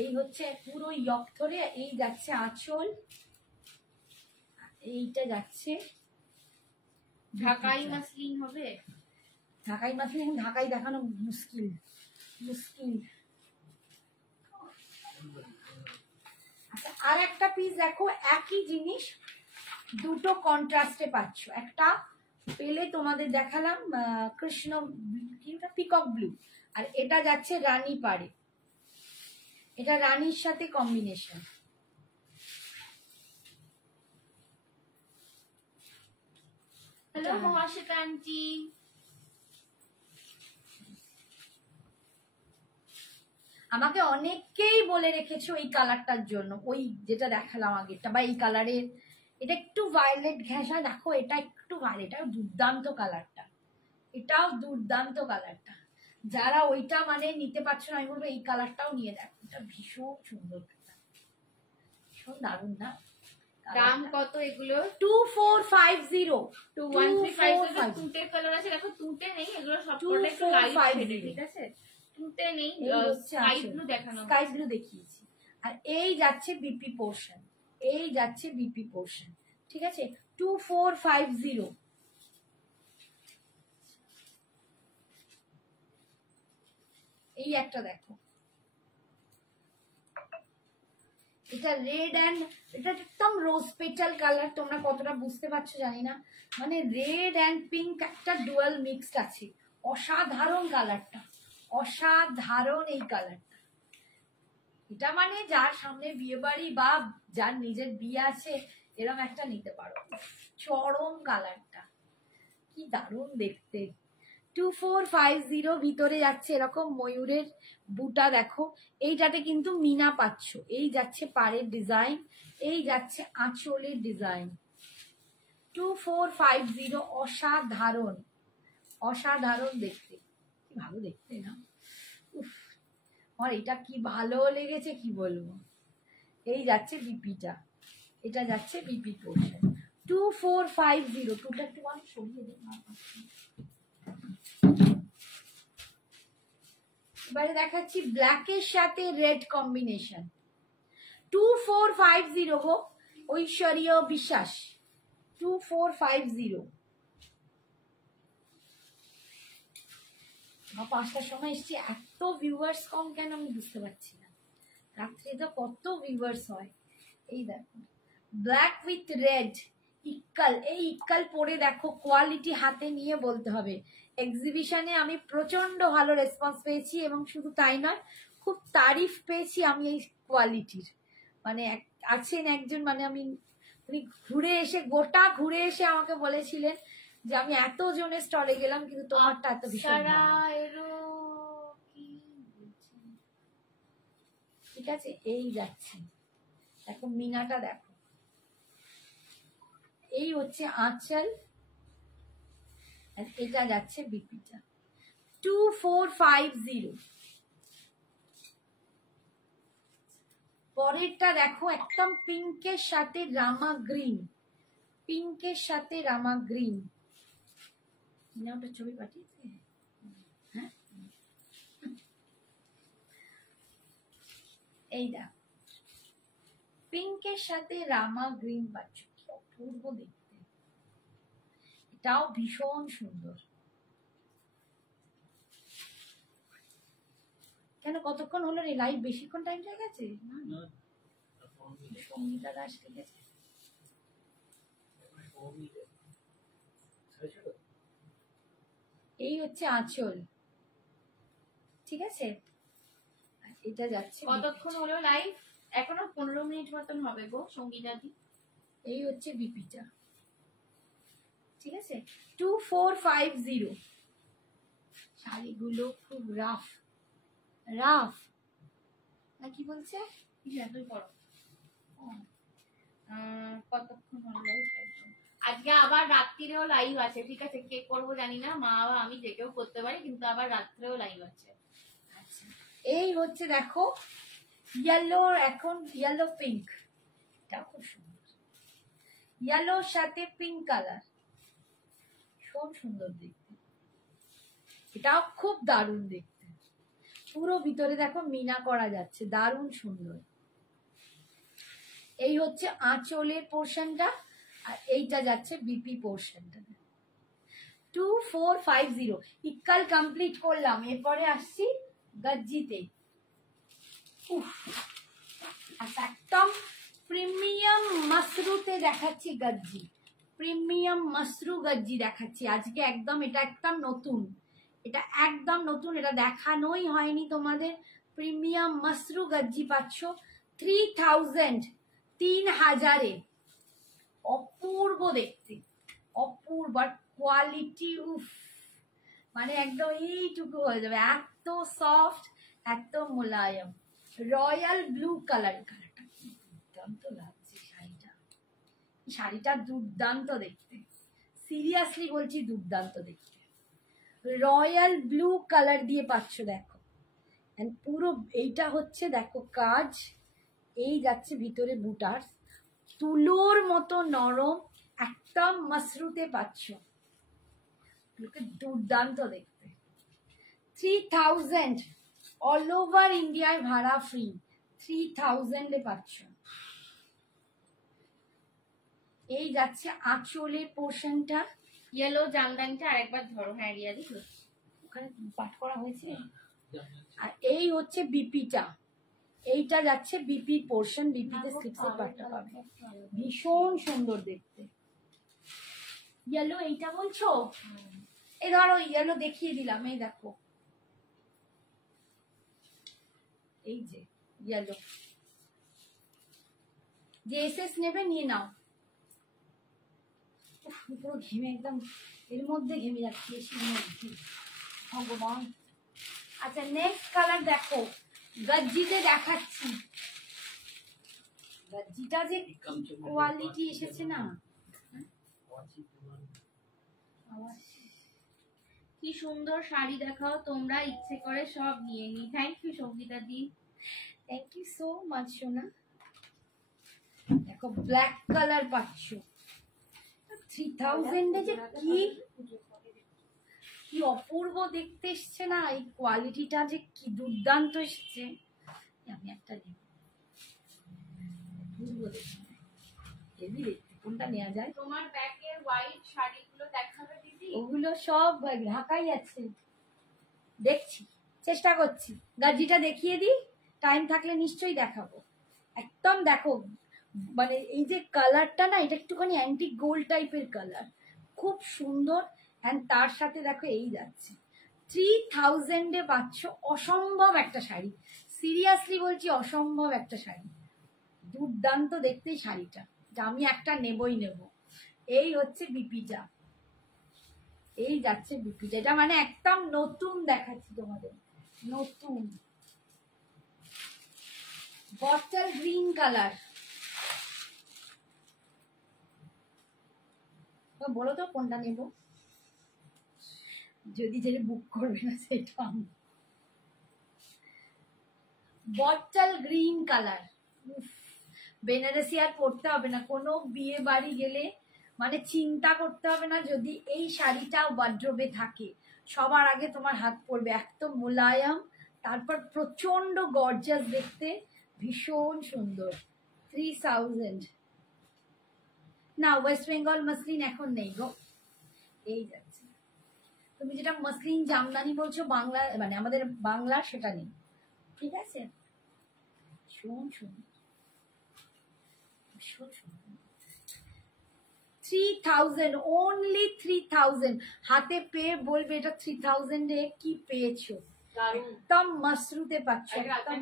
এই হচ্ছে পুরো ইয়ক ধরে, এই যাচ্ছে আঁচল, এইটা যাচ্ছে ঢাকাই মাসলিন হবে। ঢাকাই মাসলিন, ঢাকাই দেখানো মুশকিল মুশকিল। আচ্ছা, আর একটা পিস দেখো, একই জিনিস দুটো কন্ট্রাস্টে পাচ্ছ। একটা পেলে তোমাদের দেখালাম কৃষ্ণ পিকক ব্লু, আর এটা যাচ্ছে রানী পাড়ে, এটা রানীর সাথে কম্বিনেশন। Hello Mahasweta aunty. আমাকে অনেকেই বলে রেখেছো এই কালারটার জন্য, ওই যেটা দেখালাম আগেরটা, বা এই কালারের, এটা একটু ভায়োলেট ঘেঁষা, দেখো এটা একটু ভায়োলেট, এটাও দুর্দান্ত কালারটা, এটাও দুর্দান্ত কালারটা। যারা ওইটা মানে নিতে পারছো না, আমি বলবো এই কালারটাও নিয়ে দেখো, এটা ভীষণ সুন্দর, ভীষণ দারুণ না? দাম কত এগুলো? 2450 2135 তুতে কালার আছে, দেখো তুতে নেই, এগুলো সব কটা একটু লাইট শেডে, ঠিক আছে? তুতে নেই, স্কাই ব্লু দেখানো, স্কাই ব্লু দেখিয়েছি। আর এই যাচ্ছে বিপি পোর্শন, এই যাচ্ছে বিপি পোর্শন, ঠিক আছে? 2450। এই একটা দেখো, এটা রেড অ্যান্ড, এটা একদম রোজ পেটাল কালার, তোমরা কতটা বুঝতে পারছো জানি না, মানে রেড অ্যান্ড পিঙ্ক একটা ডুয়াল মিক্সড আছে, অসাধারণ কালারটা, অসাধারণ এই কালারটা। এটা মানে যার সামনে বিয়ে বাড়ি বা যার নিজের বিয়ে আছে, এরকম একটা নিতে পারো। চরম কালারটা, কি দারুণ দেখতে। 2450 ভিতরে যাচ্ছে এরকম ময়ূরের বুটা, দেখো এইটাতে কিন্তু মিনা পাচ্ছ, এই যাচ্ছে পাড়ের ডিজাইন, এই যাচ্ছে আঁচলের ডিজাইন। 2450, অসাধারণ অসাধারণ দেখতে, কি ভালো দেখতে না? উফ, আমার এটা কি ভালো লেগেছে কি বলবো। এই যাচ্ছে বিপিটা, এটা যাচ্ছে বিপি পোর্শন। 2450, টুটা একটু আমি সরিয়ে দিই। এবারে দেখাচ্ছি ব্ল্যাকের সাথে রেড কম্বিনেশন। 2450 গো, ঐশ্বরীয় বিশ্বাস। 2450। 5টার সময় এসছি, এত ভিউয়ার্স কম কেন আমি বুঝতে পারছি না, রাত্রে তো কত ভিউয়ার্স হয়। এই দেখো ব্ল্যাক উইথ রেড ইক্কাল, এই ইক্কাল পরে দেখো, কোয়ালিটি হাতে নিয়ে বলতে হবে। এক্সিবিশনে আমি প্রচন্ড ভালো রেসপন্স পেয়েছি, এবং শুধু তাই নয়, খুব তারিফ পেয়েছি আমি এই কোয়ালিটির। মানে আছেন একজন, মানে আমি উনি ঘুরে এসে, গোটা ঘুরে এসে আমাকে বলেছিলেন যে আমি এত জনের স্টলে গেলাম কিন্তু তোমারটা এত ভীষণ ভালো। ঠিক আছে, এই যাচ্ছে দেখো মিনাটা দেখো, এই হচ্ছে আঁচল, আর এটা যাচ্ছে বিপিটা। 2450। পরেরটা দেখো, একদম পিঙ্কের সাথে রামা গ্রিন, পিঙ্কের সাথে রামা গ্রিন। ওটা ছবি পাঠিয়েছে, হ্যাঁ এই দেখো, পিঙ্কের সাথে রামা গ্রিন পাচ্ছ, কি অপূর্ব দেখতে, এটাও ভীষণ সুন্দর। কেন কতক্ষণ হলো রে লাইভ? বেশিক্ষণ টাইম হয়ে গেছে? সঙ্গীতা দাস লিখেছে। এই হচ্ছে আঁচল, ঠিক আছে, এটা যাচ্ছে। কতক্ষণ হলো লাইভ? এখনো 15 মিনিট মতন হবে গো সঙ্গীতা দি। এই হচ্ছে বিপিটা, ঠিক আছে। 2450। শাড়ি শাড়িগুলো খুব রাফ রাফ না কি বলছে? তুই করো। কতক্ষণ হলো live? আজকে আবার রাত্রিরেও লাইভ আছে, ঠিক আছে? কে করবো জানি না, মা বা আমি যে কেউ করতে পারি, কিন্তু আবার রাত্রেও লাইভ আছে। আচ্ছা, এই হচ্ছে দেখো ইয়েলো, এখন ইয়েলো পিঙ্ক, এটা খুব সুন্দর, ইয়েলোর সাথে পিঙ্ক কালার, খুব সুন্দর দেখতে, এটাও খুব দারুণ দেখতে। পুরো ভিতরে দেখো মিনা করা যাচ্ছে, দারুণ সুন্দর। এই হচ্ছে আঁচলের পোর্শনটা, আর এইটা যাচ্ছে বিপি পোর্শনটা। 2450 ইক্কাল কমপ্লিট করলাম, এরপরে আসছি গজ্জিতে। আচ্ছা, একদম প্রিমিয়াম মাসরুতে দেখাচ্ছি গজ্জি, প্রিমিয়াম মাসরু গজ্জি দেখাচ্ছি আজকে একদম। এটা একদম নতুন, এটা একদম নতুন, এটা দেখানোই হয়নি তোমাদের। প্রিমিয়াম মাসরু গজ্জি পাচ্ছ 3000, 3000-এ। অপূর্ব দেখতে, অপূর্ব কোয়ালিটি, উফ, মানে একদম এইটুকু হয়ে যাবে, এত সফট, এত মোলায়েম। রয়্যাল ব্লু কালার, কালারটা কি দুর্দান্ত লাগছে শাড়িটা, শাড়িটা দুর্দান্ত দেখতে, সিরিয়াসলি বলছি দুর্দান্ত দেখতে। রয়্যাল ব্লু কালার দিয়ে পাচ্ছ দেখো, পুরো এইটা হচ্ছে দেখো কাজ, এই যাচ্ছে ভিতরে বুটার, তুলোর মতো নরম, একদম মাসরুতে পাচ্ছ, দুর্দান্ত দেখতে। 3000 অল ওভার ইন্ডিয়ায় ভাড়া ফ্রি, 3000-এ পাচ্ছ। এই যাচ্ছে আঁচলের পোর্শনটা, ইয়েলো জামদানিটা আরেকবার ধরো। হ্যাঁ রিয়াদি, ওখানে পাঠ করা হয়েছে। আর এই হচ্ছে বিপিটা, এইটা যাচ্ছে বিপি পোর্শন, বিপিতে স্লিপসের পাটটা পাবে, ভীষণ সুন্দর দেখতে। ইয়েলো এইটা বলছো? এই ধরো ইয়েলো দেখিয়ে দিলাম, এই দেখো, এই যে ইয়েলো, যে এসএস নেবে নিয়ে নাও। পুরো ঘেমে একদম, এর মধ্যে ঘেমে যাচ্ছে, এসির মধ্যে, ভগবান। আচ্ছা, নেক্সট কালার দেখো, গজ্জিতে দেখাচ্ছি, গজ্জিটা যে কোয়ালিটি এসেছে না, কি সুন্দর শাড়ি দেখাও তোমরা, ইচ্ছে করে সব নিয়ে নি। Thank you Sangeeta di, thank you so much সোনা। দেখো ব্ল্যাক কালার পাচ্ছ 3000-এ, যে কি অপূর্ব দেখতে এসছে না, এই কোয়ালিটিটা যে কি দুর্দান্ত এসছে। আমি একটা নেব, অপূর্ব দেখতে, হেভি দেখতে, কোনটা নেওয়া যায়? তোমার ব্যাগের হোয়াইট শাড়িগুলো দেখাবে দিদি? ওগুলো সব ঢাকাই আছে, দেখছি, চেষ্টা করছি। গাজিটা দেখিয়ে দিই, টাইম থাকলে নিশ্চয়ই দেখাবো। একদম দেখো, মানে এই যে কালারটা না, এটা একটুখানি অ্যান্টিক গোল্ড টাইপের কালার, খুব সুন্দর। অ্যান্ড তার সাথে দেখো এই যাচ্ছে 3000-এ পাচ্ছ, অসম্ভব একটা শাড়ি, সিরিয়াসলি বলছি অসম্ভব একটা শাড়ি, দুর্দান্ত দেখতে শাড়িটা, যা আমি একটা নেবই নেব। এই হচ্ছে বিপিটা, এই যাচ্ছে বিপিটা, এটা মানে একদম নতুন দেখাচ্ছি তোমাদের, নতুন বটল গ্রিন কালার। বলো তো কোনটা নেব, যদি যেটা বুক করবে না সেটা। বটল গ্রিন কালার, বেনারসি আর পরতে হবে না, কোনো বিয়ে বাড়ি গেলে মানে চিন্তা করতে হবে না, যদি এই শাড়িটা ওয়ার্ড্রোবে থাকে সবার আগে তোমার হাত পড়বে, একদম মোলায়েম, তারপর প্রচন্ড গর্জাস দেখতে, ভীষণ সুন্দর। 3000 না, ওয়েস্ট বেঙ্গল মাসলিন এখন নেই গো, এই যাচ্ছে। তুমি যেটা মাসলিন জামদানি বলছো বাংলা, মানে আমাদের বাংলা, সেটা নেই, ঠিক আছে? ভীষণ সুন্দর, ভীষণ সুন্দর। 3000, অনলি 3000, হাতে পেয়ে বলবে এটা 3000-এ কি পেয়েছো, একদম মাসরুতে পাচ্ছ, একদম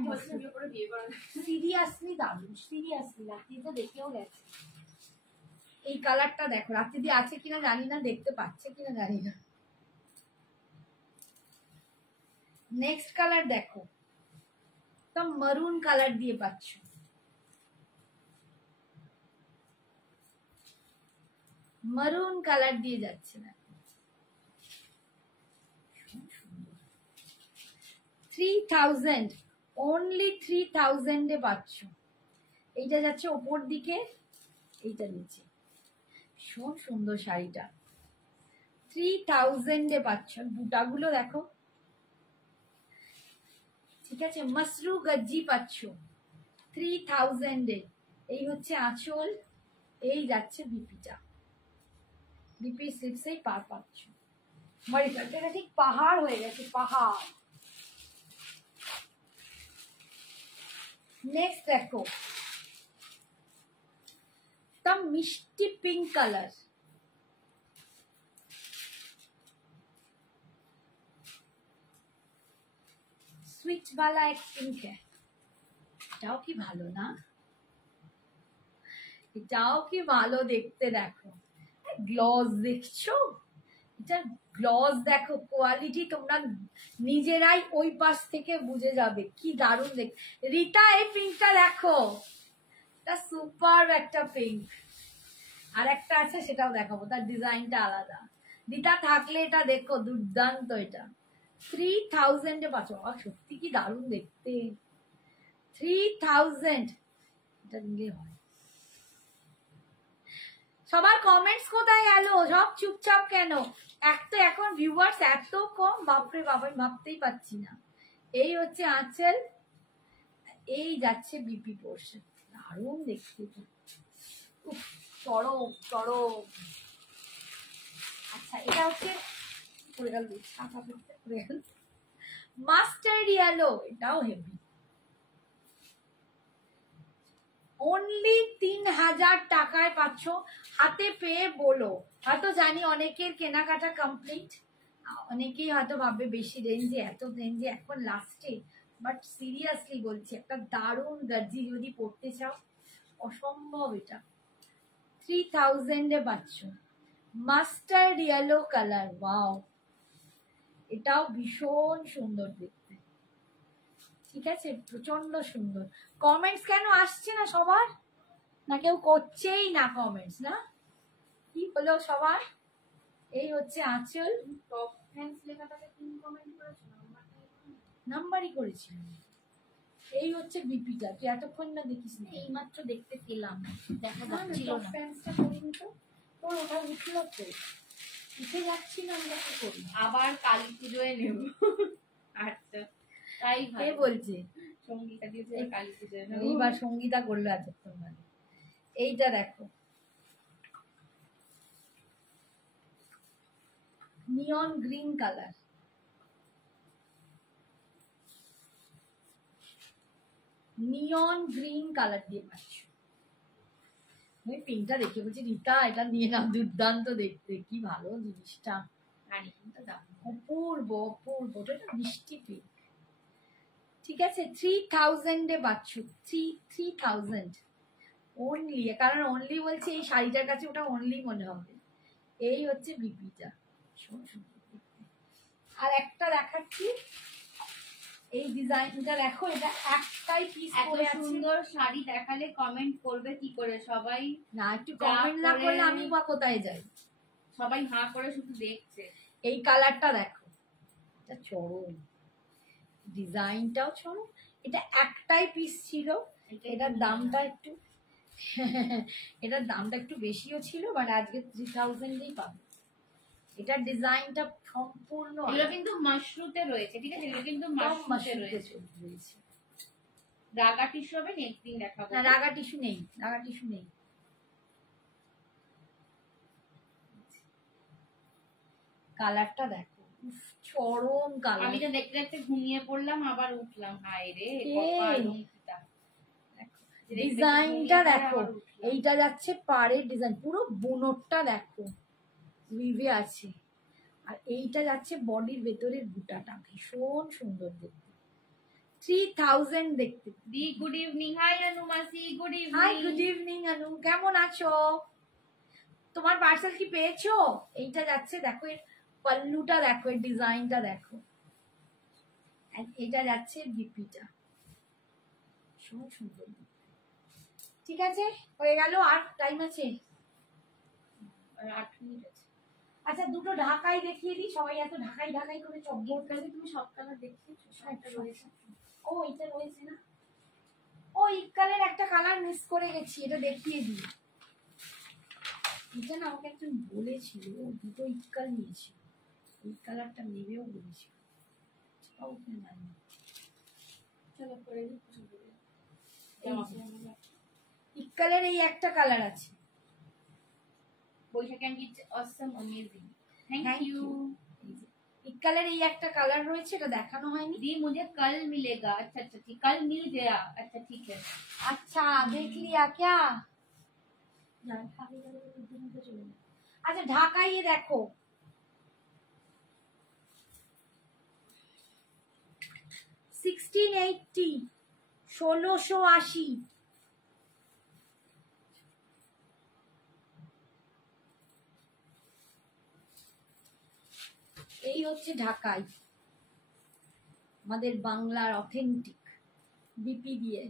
সিরিয়াসলি দারুণ, সিরিয়াসলি রাত্রি তো দেখেও গেছে। এই কালারটা দেখো, রাত্রি দিয়ে আছে কিনা জানি না, দেখতে পাচ্ছে কিনা জানি না। নেক্সট কালার দেখো, তো মারুন কালার দিয়ে পাচ্ছ, মারুন কালার দিয়ে যাচ্ছে না। 3000, অনলি 3000 এ পাচ্ছ। এইটা যাচ্ছে ওপর দিকে, এইটা নিচে। ভীষণ সুন্দর শাড়িটা, 3000 এ পাচ্ছ। বুটাগুলো দেখো, ঠিক আছে। মাসরু গজ্জি পাচ্ছ 3000 এ। এই হচ্ছে আঁচল, এই যাচ্ছে বিপিটা, বিপি সিক্সে পার পাচ্ছ। মরিটা ঠিক পাহাড় হয়ে গেছে, পাহাড়। নেক্সট দেখো, তা মিষ্টি পিঙ্ক কালার, स्विच वाला एक पिंक है। এটাও কি ভালো না, এটাও কি ভালো দেখতে। দেখো গ্লস দেখছো, এটা গ্লস দেখো, কোয়ালিটি তোমরা নিজেরাই ওই পাশ থেকে বুঝে যাবে কি দারুণ দেখ। রিতা এই পিঙ্কটা দেখো, এটা সুপার একটা পিঙ্ক। আর একটা আছে সেটাও দেখাবো, তার ডিজাইনটা আলাদা। রিতা থাকলে এটা দেখো, দুর্দান্ত। এটা 3000 এ পাচ্ছ। সত্যি কি দারুণ দেখতে, 3000। এটা নিলে হয়। সবার কমেন্টস কোথায় গেল? সব চুপচাপ কেন? তো এখন ভিউয়ার্স এত কম, বাপরে বাবা, ভাবতেই পাচ্ছি না। এই হচ্ছে আঁচল, এই যাচ্ছে বিপি পোর্শন। দারুণ দেখতে, চড়ো চড়ো। আচ্ছা, এটা হচ্ছে মাস্টার্ড ইয়েলো, এটাও হেভি। অনলি 3000 টাকায় পাচ্ছ। হাতে পেয়ে বলো, হয়তো জানি অনেকের কেনাকাটা কমপ্লিট, অনেকেই হয়তো ভাববে বেশি রেঞ্জে, এত রেঞ্জে এখন লাস্টে। বাট সিরিয়াসলি বলছি, একটা দারুণ গর্জি যদি পড়তে চাও, অসম্ভব। এটা 3000 এ পাচ্ছ। মাস্টার্ড ইয়েলো কালার, ওয়াও, এটাও ভীষণ সুন্দর দেখতে। ঠিক আছে, প্রচন্ড সুন্দর। কমেন্টস কেন আসছে না সবার? না কেউ করছেই না কমেন্টস, না কি হলো সবার? এই হচ্ছে আঁচল, টপ ফ্যান্স লেখাটাকে 3 কমেন্ট করেছো, নাম্বারই করেছিল। এই হচ্ছে বিপিটা, তুই এতক্ষণ না দেখিস না? এই মাত্র দেখতে পেলাম, দেখা না, যাচ্ছিল টপ না। ফ্যান্সটা করিনি তো, তোর ওটা উঠলো তো, উঠে যাচ্ছি না, আমরা কি করি? আবার কালী পুজোয় নেব। আচ্ছা, তাই কে ভালো। বলছে? সঙ্গীতা দিয়েছে কালী পুজোয় নেব। এইবার সঙ্গীতা করলো এতক্ষণ মানে। এইটা দেখো, নিয়ন গ্রিন কালার, নিয়ন গ্রিন কালার দিয়ে পাচ্ছ। আমি পিঙ্কটা দেখে বলছি রিতা এটা নিয়ে নাও, দুর্দান্ত দেখতে, কি ভালো জিনিসটা। রানী কিন্তু দাম। অপূর্ব অপূর্ব, এটা মিষ্টি পিঙ্ক। ঠিক আছে, 3000 এ পাচ্ছ। 3000 অনলি, কারণ অনলি বলছে এই শাড়িটার কাছে ওটা অনলি মনে হবে। এই হচ্ছে বিপিটা, আর একটা দেখাচ্ছি, এই ডিজাইনটা দেখো, এটা একটাই পিস এত পরে আছে। সুন্দর শাড়ি দেখালে কমেন্ট করবে কি করে সবাই? না, একটু কমেন্ট না করলে আমি বা কোথায় যাই? সবাই হাঁ করে শুধু দেখছে। এই কালারটা দেখো, এটা চরম, ডিজাইনটাও চরম। এটা একটাই পিস ছিল, এটার দামটা একটু এটার দামটা একটু বেশিও ছিল, বাট আজকে 3000 পাবে। এটার ডিজাইনটা সম্পূর্ণ এগুলো কিন্তু মাশরুতে রয়েছে, ঠিক আছে? এগুলো কিন্তু মাশরুতে রয়েছে। রাগা টিস্যু হবে নেক্সট দিন দেখাবো। না, রাগা টিস্যু নেই, রাগা টিস্যু নেই। কালারটা দেখো, উফ, চরম কালার। আমি তো দেখতে দেখতে ঘুমিয়ে পড়লাম, আবার উঠলাম। হায় রে কে? কপাল অঙ্কিতা। ডিজাইনটা দেখো, এইটা যাচ্ছে পাড়ের ডিজাইন, পুরো বুনোরটা দেখো উইভে আছে, আর এইটা যাচ্ছে বডির ভেতরের বুটাটা, ভীষণ সুন্দর দেখতে। 3000 দেখতে। The good evening. Hi Anu মাসি, good evening. Hi, good evening Anu, কেমন আছো? তোমার পার্সেল কি পেয়েছো? এইটা যাচ্ছে দেখো, এর পাল্লুটা দেখো, এর ডিজাইনটা দেখো, And এটা যাচ্ছে বিপিটা, খুব সুন্দর। ঠিক আছে, হয়ে গেল। আর টাইম আছে? আর 8 মিনিট আছে। আচ্ছা, দুটো ঢাকাই দেখিয়ে দিই। সবাই এত ঢাকাই ঢাকাই করে চব্বর তাহলে তুমি সব কালার দেখিয়েছো? সবটা রয়েছে। ও এটা রয়েছে না, ও ইকালের একটা কালার মিস করে গেছি, এটা দেখিয়ে দিই। এটা না আমাকে একজন বলেছিল, ও দুটো ইকাল নিয়েছিল, এই কালারটা নেবেও বলেছিল, সেটাও ওখানে জানি। চলো করে দিই। ইকালের এই একটা কালার আছে। Baishakhi aunty, awesome, amazing, Thank thank you. ইকালের এই একটা কালার রয়েছে, এটা দেখানো হয়নি। दी मुझे कल मिलेगा। अच्छा अच्छा ठीक, कल मिल गया। अच्छा ठीक है। আচ্ছা, দেখ লিয়া क्या? আচ্ছা, ঢাকাই দেখো, 1680, 1680। এই হচ্ছে ঢাকাই, আমাদের বাংলার অথেন্টিক বিপি দিয়ে,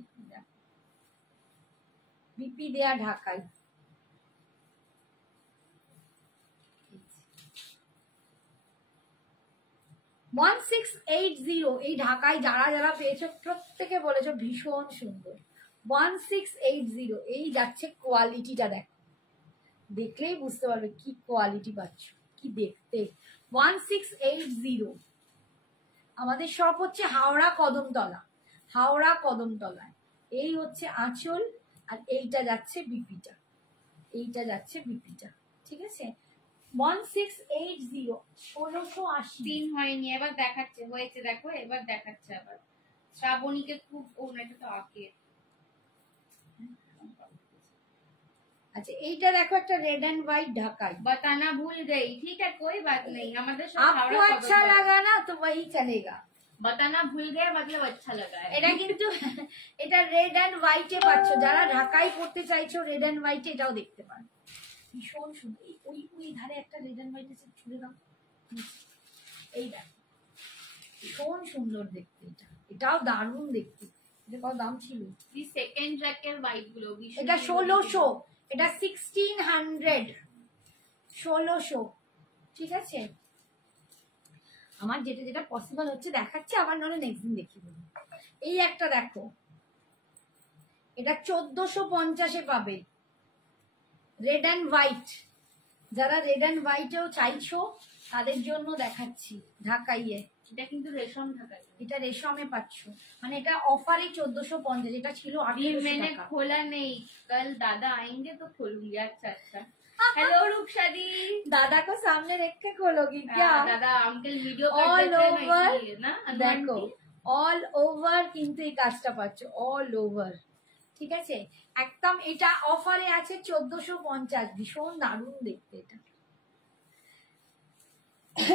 বিপি দেয়া ঢাকাই। 1680, এই ঢাকাই যারা যারা পেয়েছো প্রত্যেকে বলেছো ভীষণ সুন্দর। 1680, এই যাচ্ছে। কোয়ালিটিটা দেখো, দেখলেই বুঝতে পারবে কি কোয়ালিটি পাচ্ছ, কি দেখতে। 1680। আমাদের সব হচ্ছে হাওড়া কদমতলা, হাওড়া কদমতলায়। এই হচ্ছে আঁচল, আর এইটা যাচ্ছে বিপিটা, এইটা যাচ্ছে বিপিটা। ঠিক আছে, 1680, 1680। 3 হয়নি, এবার দেখাচ্ছে। হয়েছে দেখো, এবার দেখাচ্ছে আবার। শ্রাবণীকে খুব, ও না এটা তো আঁকে। अच्छा এইটা দেখো, একটা রেড এন্ড হোয়াইট ঢাকাই। बताना भूल गई। ठीक है कोई बात नहीं, আমাদের সব आपको अच्छा लगा ना तो वही चलेगा। बताना भूल गए मतलब अच्छा लगा है। এটা কিন্তু এটা রেড এন্ড হোয়াইটে পাচ্ছো, যারা ঢাকাই পড়তে চাইছো রেড এন্ড হোয়াইটে এটাও দেখতে পারো। ভীষণ সুন্দর। ওই ওই ধারে একটা রেড এন্ড হোয়াইট আছে, ছুড়ে দাও। এই দেখো, ভীষণ সুন্দর দেখতে এটা, এটাও দারুণ দেখতে। এটা কত দাম ছিল? এই সেকেন্ড র্যাকের হোয়াইট গুলো এটা 1600, এটা 1600, 1600। ঠিক আছে, আমার যেটা যেটা পসিবল হচ্ছে দেখাচ্ছে, আবার নলে নেক্সট দিন দেখিয়ে দেবো। এই একটা দেখো, এটা 1450-এ পাবে, রেড অ্যান্ড হোয়াইট। যারা রেড অ্যান্ড হোয়াইটেও চাইছো তাদের জন্য দেখাচ্ছি ঢাকাইয়ে। এটা কিন্তু রেশম ঢাকাই, এটা রেশমে পাচ্ছ, মানে এটা অফারে 1450, এটা ছিল 800 मैंने টাকা। खोला नहीं, कल दादा आएंगे तो खोलूंगी। अच्छा अच्छा। हेलो रूपसा दी। दादा को सामने रख के खोलोगी क्या? दादा अंकल वीडियो All करते थे ना, over, इसलिए ना। দেখো অল ওভার কিন্তু এই কাজটা পাচ্ছ, অল ওভার। ঠিক আছে, একদম এটা অফারে আছে 1450, ভীষণ দারুণ দেখতে এটা।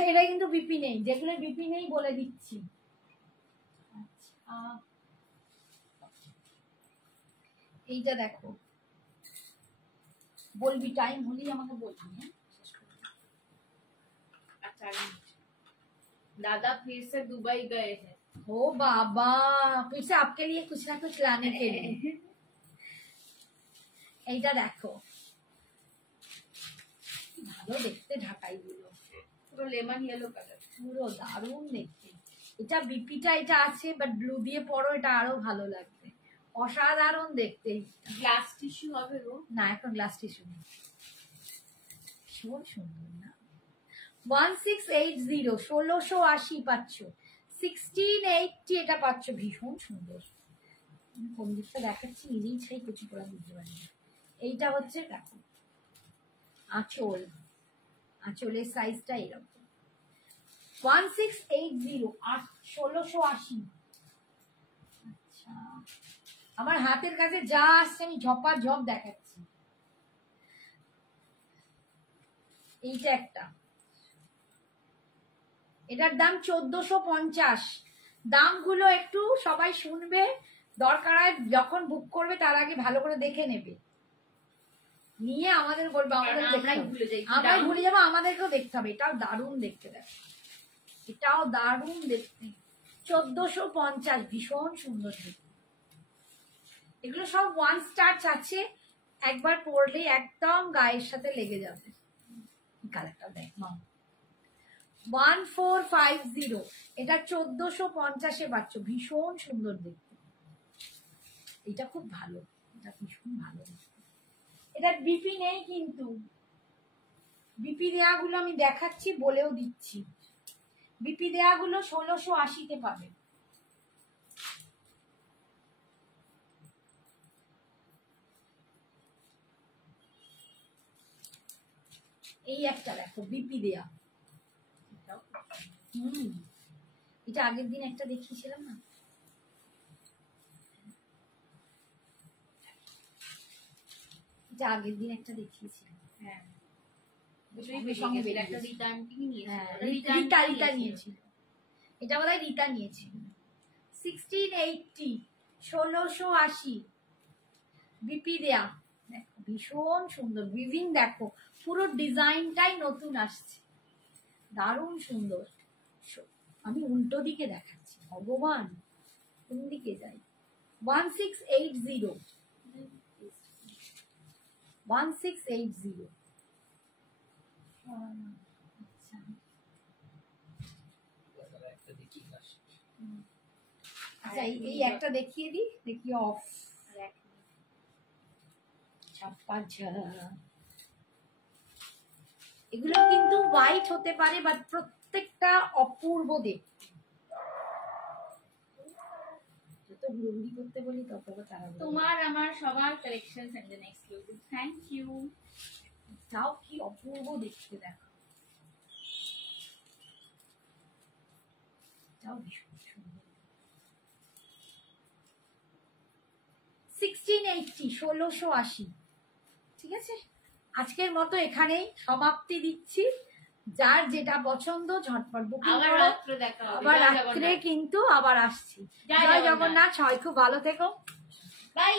এটা কিন্তু বিপি নেই, যেগুলো বিপি নেই বলে দিচ্ছি। আচ্ছা, এইটা দেখো, বলবি টাইম হলেই আমাকে বলবি। হ্যাঁ, अच्छा दादा फिर से दुबई गए हैं। ओ बाबा, फिर से आपके लिए कुछ ना कुछ लाने के लिए। এইটা দেখো, ভালো দেখতে ঢাকাই গুলো, পুরো লেমন ইয়েলো কালার, পুরো দারুণ দেখতে। এটা বিপিটা এটা আছে, বাট ব্লু দিয়ে পরো, এটা আরো ভালো লাগবে, অসাধারণ দেখতে। গ্লাস টিস্যু হবে গো? না, এখন গ্লাস টিস্যু নেই। ভীষণ সুন্দর না? 1680, 1680 পাচ্ছ, 1680 এটা পাচ্ছ, ভীষণ সুন্দর। কোন দিকটা দেখাচ্ছি নিজেই ছাই কুচি করা বুঝতে পারি না। এইটা হচ্ছে দেখো আঁচল, আঁচলের সাইজটা এরকম। 1680, 1680। আচ্ছা, আমার হাতের কাছে যা আসছে আমি ঝপা ঝপ দেখাচ্ছি। এইটা একটা, এটার দাম 1450। দামগুলো একটু সবাই শুনবে, দরকার হয় যখন বুক করবে তার আগে ভালো করে দেখে নেবে, নিয়ে আমাদের বলবে, আমাদের আমরা ভুলে যাবো, আমাদেরকেও দেখতে হবে। এটাও দারুণ দেখতে, দেখো এটাও দারুণ দেখতে, 1450, ভীষণ সুন্দর দেখতে। এগুলো সব ওয়ান স্টার্চ আছে, একবার পরলে একদম গায়ের সাথে লেগে যাবে। কালারটা দেখ মা, 1450, এটা 1450-এ পাচ্ছ, ভীষণ সুন্দর দেখতে। এটা খুব ভালো, এটা ভীষণ ভালো দেখতে। এটা বিপি নেই কিন্তু, বিপি দেয়াগুলো আমি দেখাচ্ছি, বলেও দিচ্ছি। বিপি দেয়াগুলো 1680-তে পাবে। এই একটা দেখো বিপি দেয়া, এটা আগের দিন একটা দেখিয়েছিলাম না, এটা আগের দিন একটা দেখিয়েছিলাম। হ্যাঁ সঙ্গে সঙ্গে বেরিয়ে একটা গেছে। রিটার্ন নিয়েছে। হ্যাঁ, Return রিতা নিয়েছিল, এটা বোধহয় রিতা নিয়েছিল। 1680, 1680 বিপি দেয়া, দেখো ভীষণ সুন্দর। উইভিং দেখো, পুরো ডিজাইনটাই নতুন আসছে, দারুণ সুন্দর। আমি উল্টো দিকে দেখাচ্ছি, ভগবান কোন দিকে যাই। 1680, 1680। আচ্ছা, একটা দেখি আসছে। আচ্ছা এই একটা দেখিয়ে দিই, দেখি অফ ছাপ্পা ঝা। এগুলো কিন্তু হোয়াইট হতে পারে, বাট প্রত্যেকটা অপূর্ব দেখতে। যত ঘুরঘুরি করতে বলি তত তারা তোমার আমার সবার collection and then exclusive. Thank you. তাও কি অপূর্ব দেখতে, দেখো তাও ভীষণ সুন্দর। 1680, 1680। ঠিক আছে, আজকের মতো এখানেই সমাপ্তি দিচ্ছি। যার যেটা পছন্দ ঝটপট বুকিং আবার করো। রাত্রে দেখা হবে। আবার জয় রাত্রে জগন্নাথ। কিন্তু আবার আসছি। জয় জয় জগন্নাথ। জগন্নাথ, সবাই খুব ভালো থেকো। বাই।